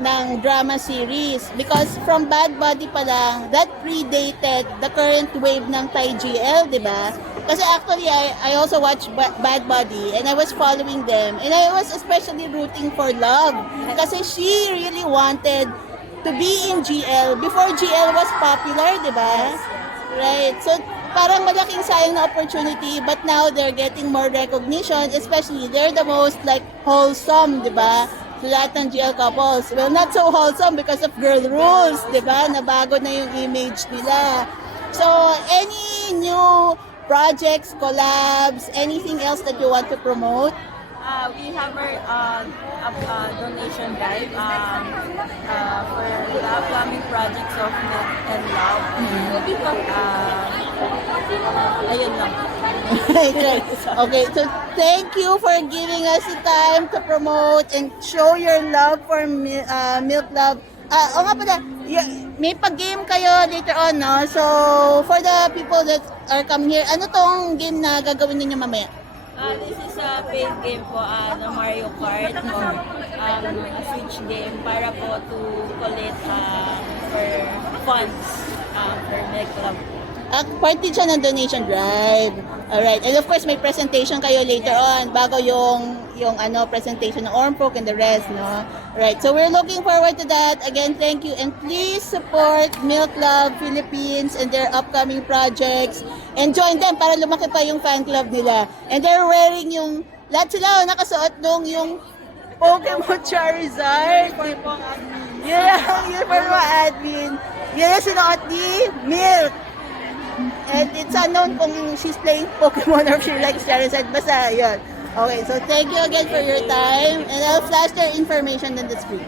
ng drama series. Because from Bad Buddy pa lang, that predated the current wave ng Thai GL, di ba? Kasi actually, I also watched Bad Buddy and I was following them. And I was especially rooting for Love. Kasi she really wanted to be in GL before GL was popular, di ba? Right. So, parang malaking sayang na opportunity, but now they're getting more recognition, especially they're the most like wholesome, di ba? Sa lahat ng GL couples. Well, not so wholesome because of Girl Rules, di ba? Nabago na yung image nila. So, any new projects, collabs, anything else that you want to promote? we have our donation drive for the upcoming projects of Milk and Love. Ayun lang. Okay, so thank you for giving us the time to promote and show your love for Milk Love. O nga pala, may pag-game kayo later on, no? So, for the people that are coming here, ano tong game na gagawin ninyo mamaya? This is a paid game po na Mario Kart or a Switch game para po to collect for funds for Milk Love. Part din siya ng donation drive. Alright. And of course, may presentation kayo later on bago yung presentation ng Ormpok and the rest, no? Right. So we're looking forward to that. Again, thank you. And please support Milk Love Philippines and their upcoming projects. And join them para lumaki pa yung fan club nila. And they're wearing lahat sila nakasuot nung yung Pokemon Charizard. Yun for mga admin. Yun yung sinuot ni Milk. And it's unknown kung she's playing Pokemon or she likes Charizard. Basta, yun. Okay, so thank you again for your time. And I'll flash their information on the screen.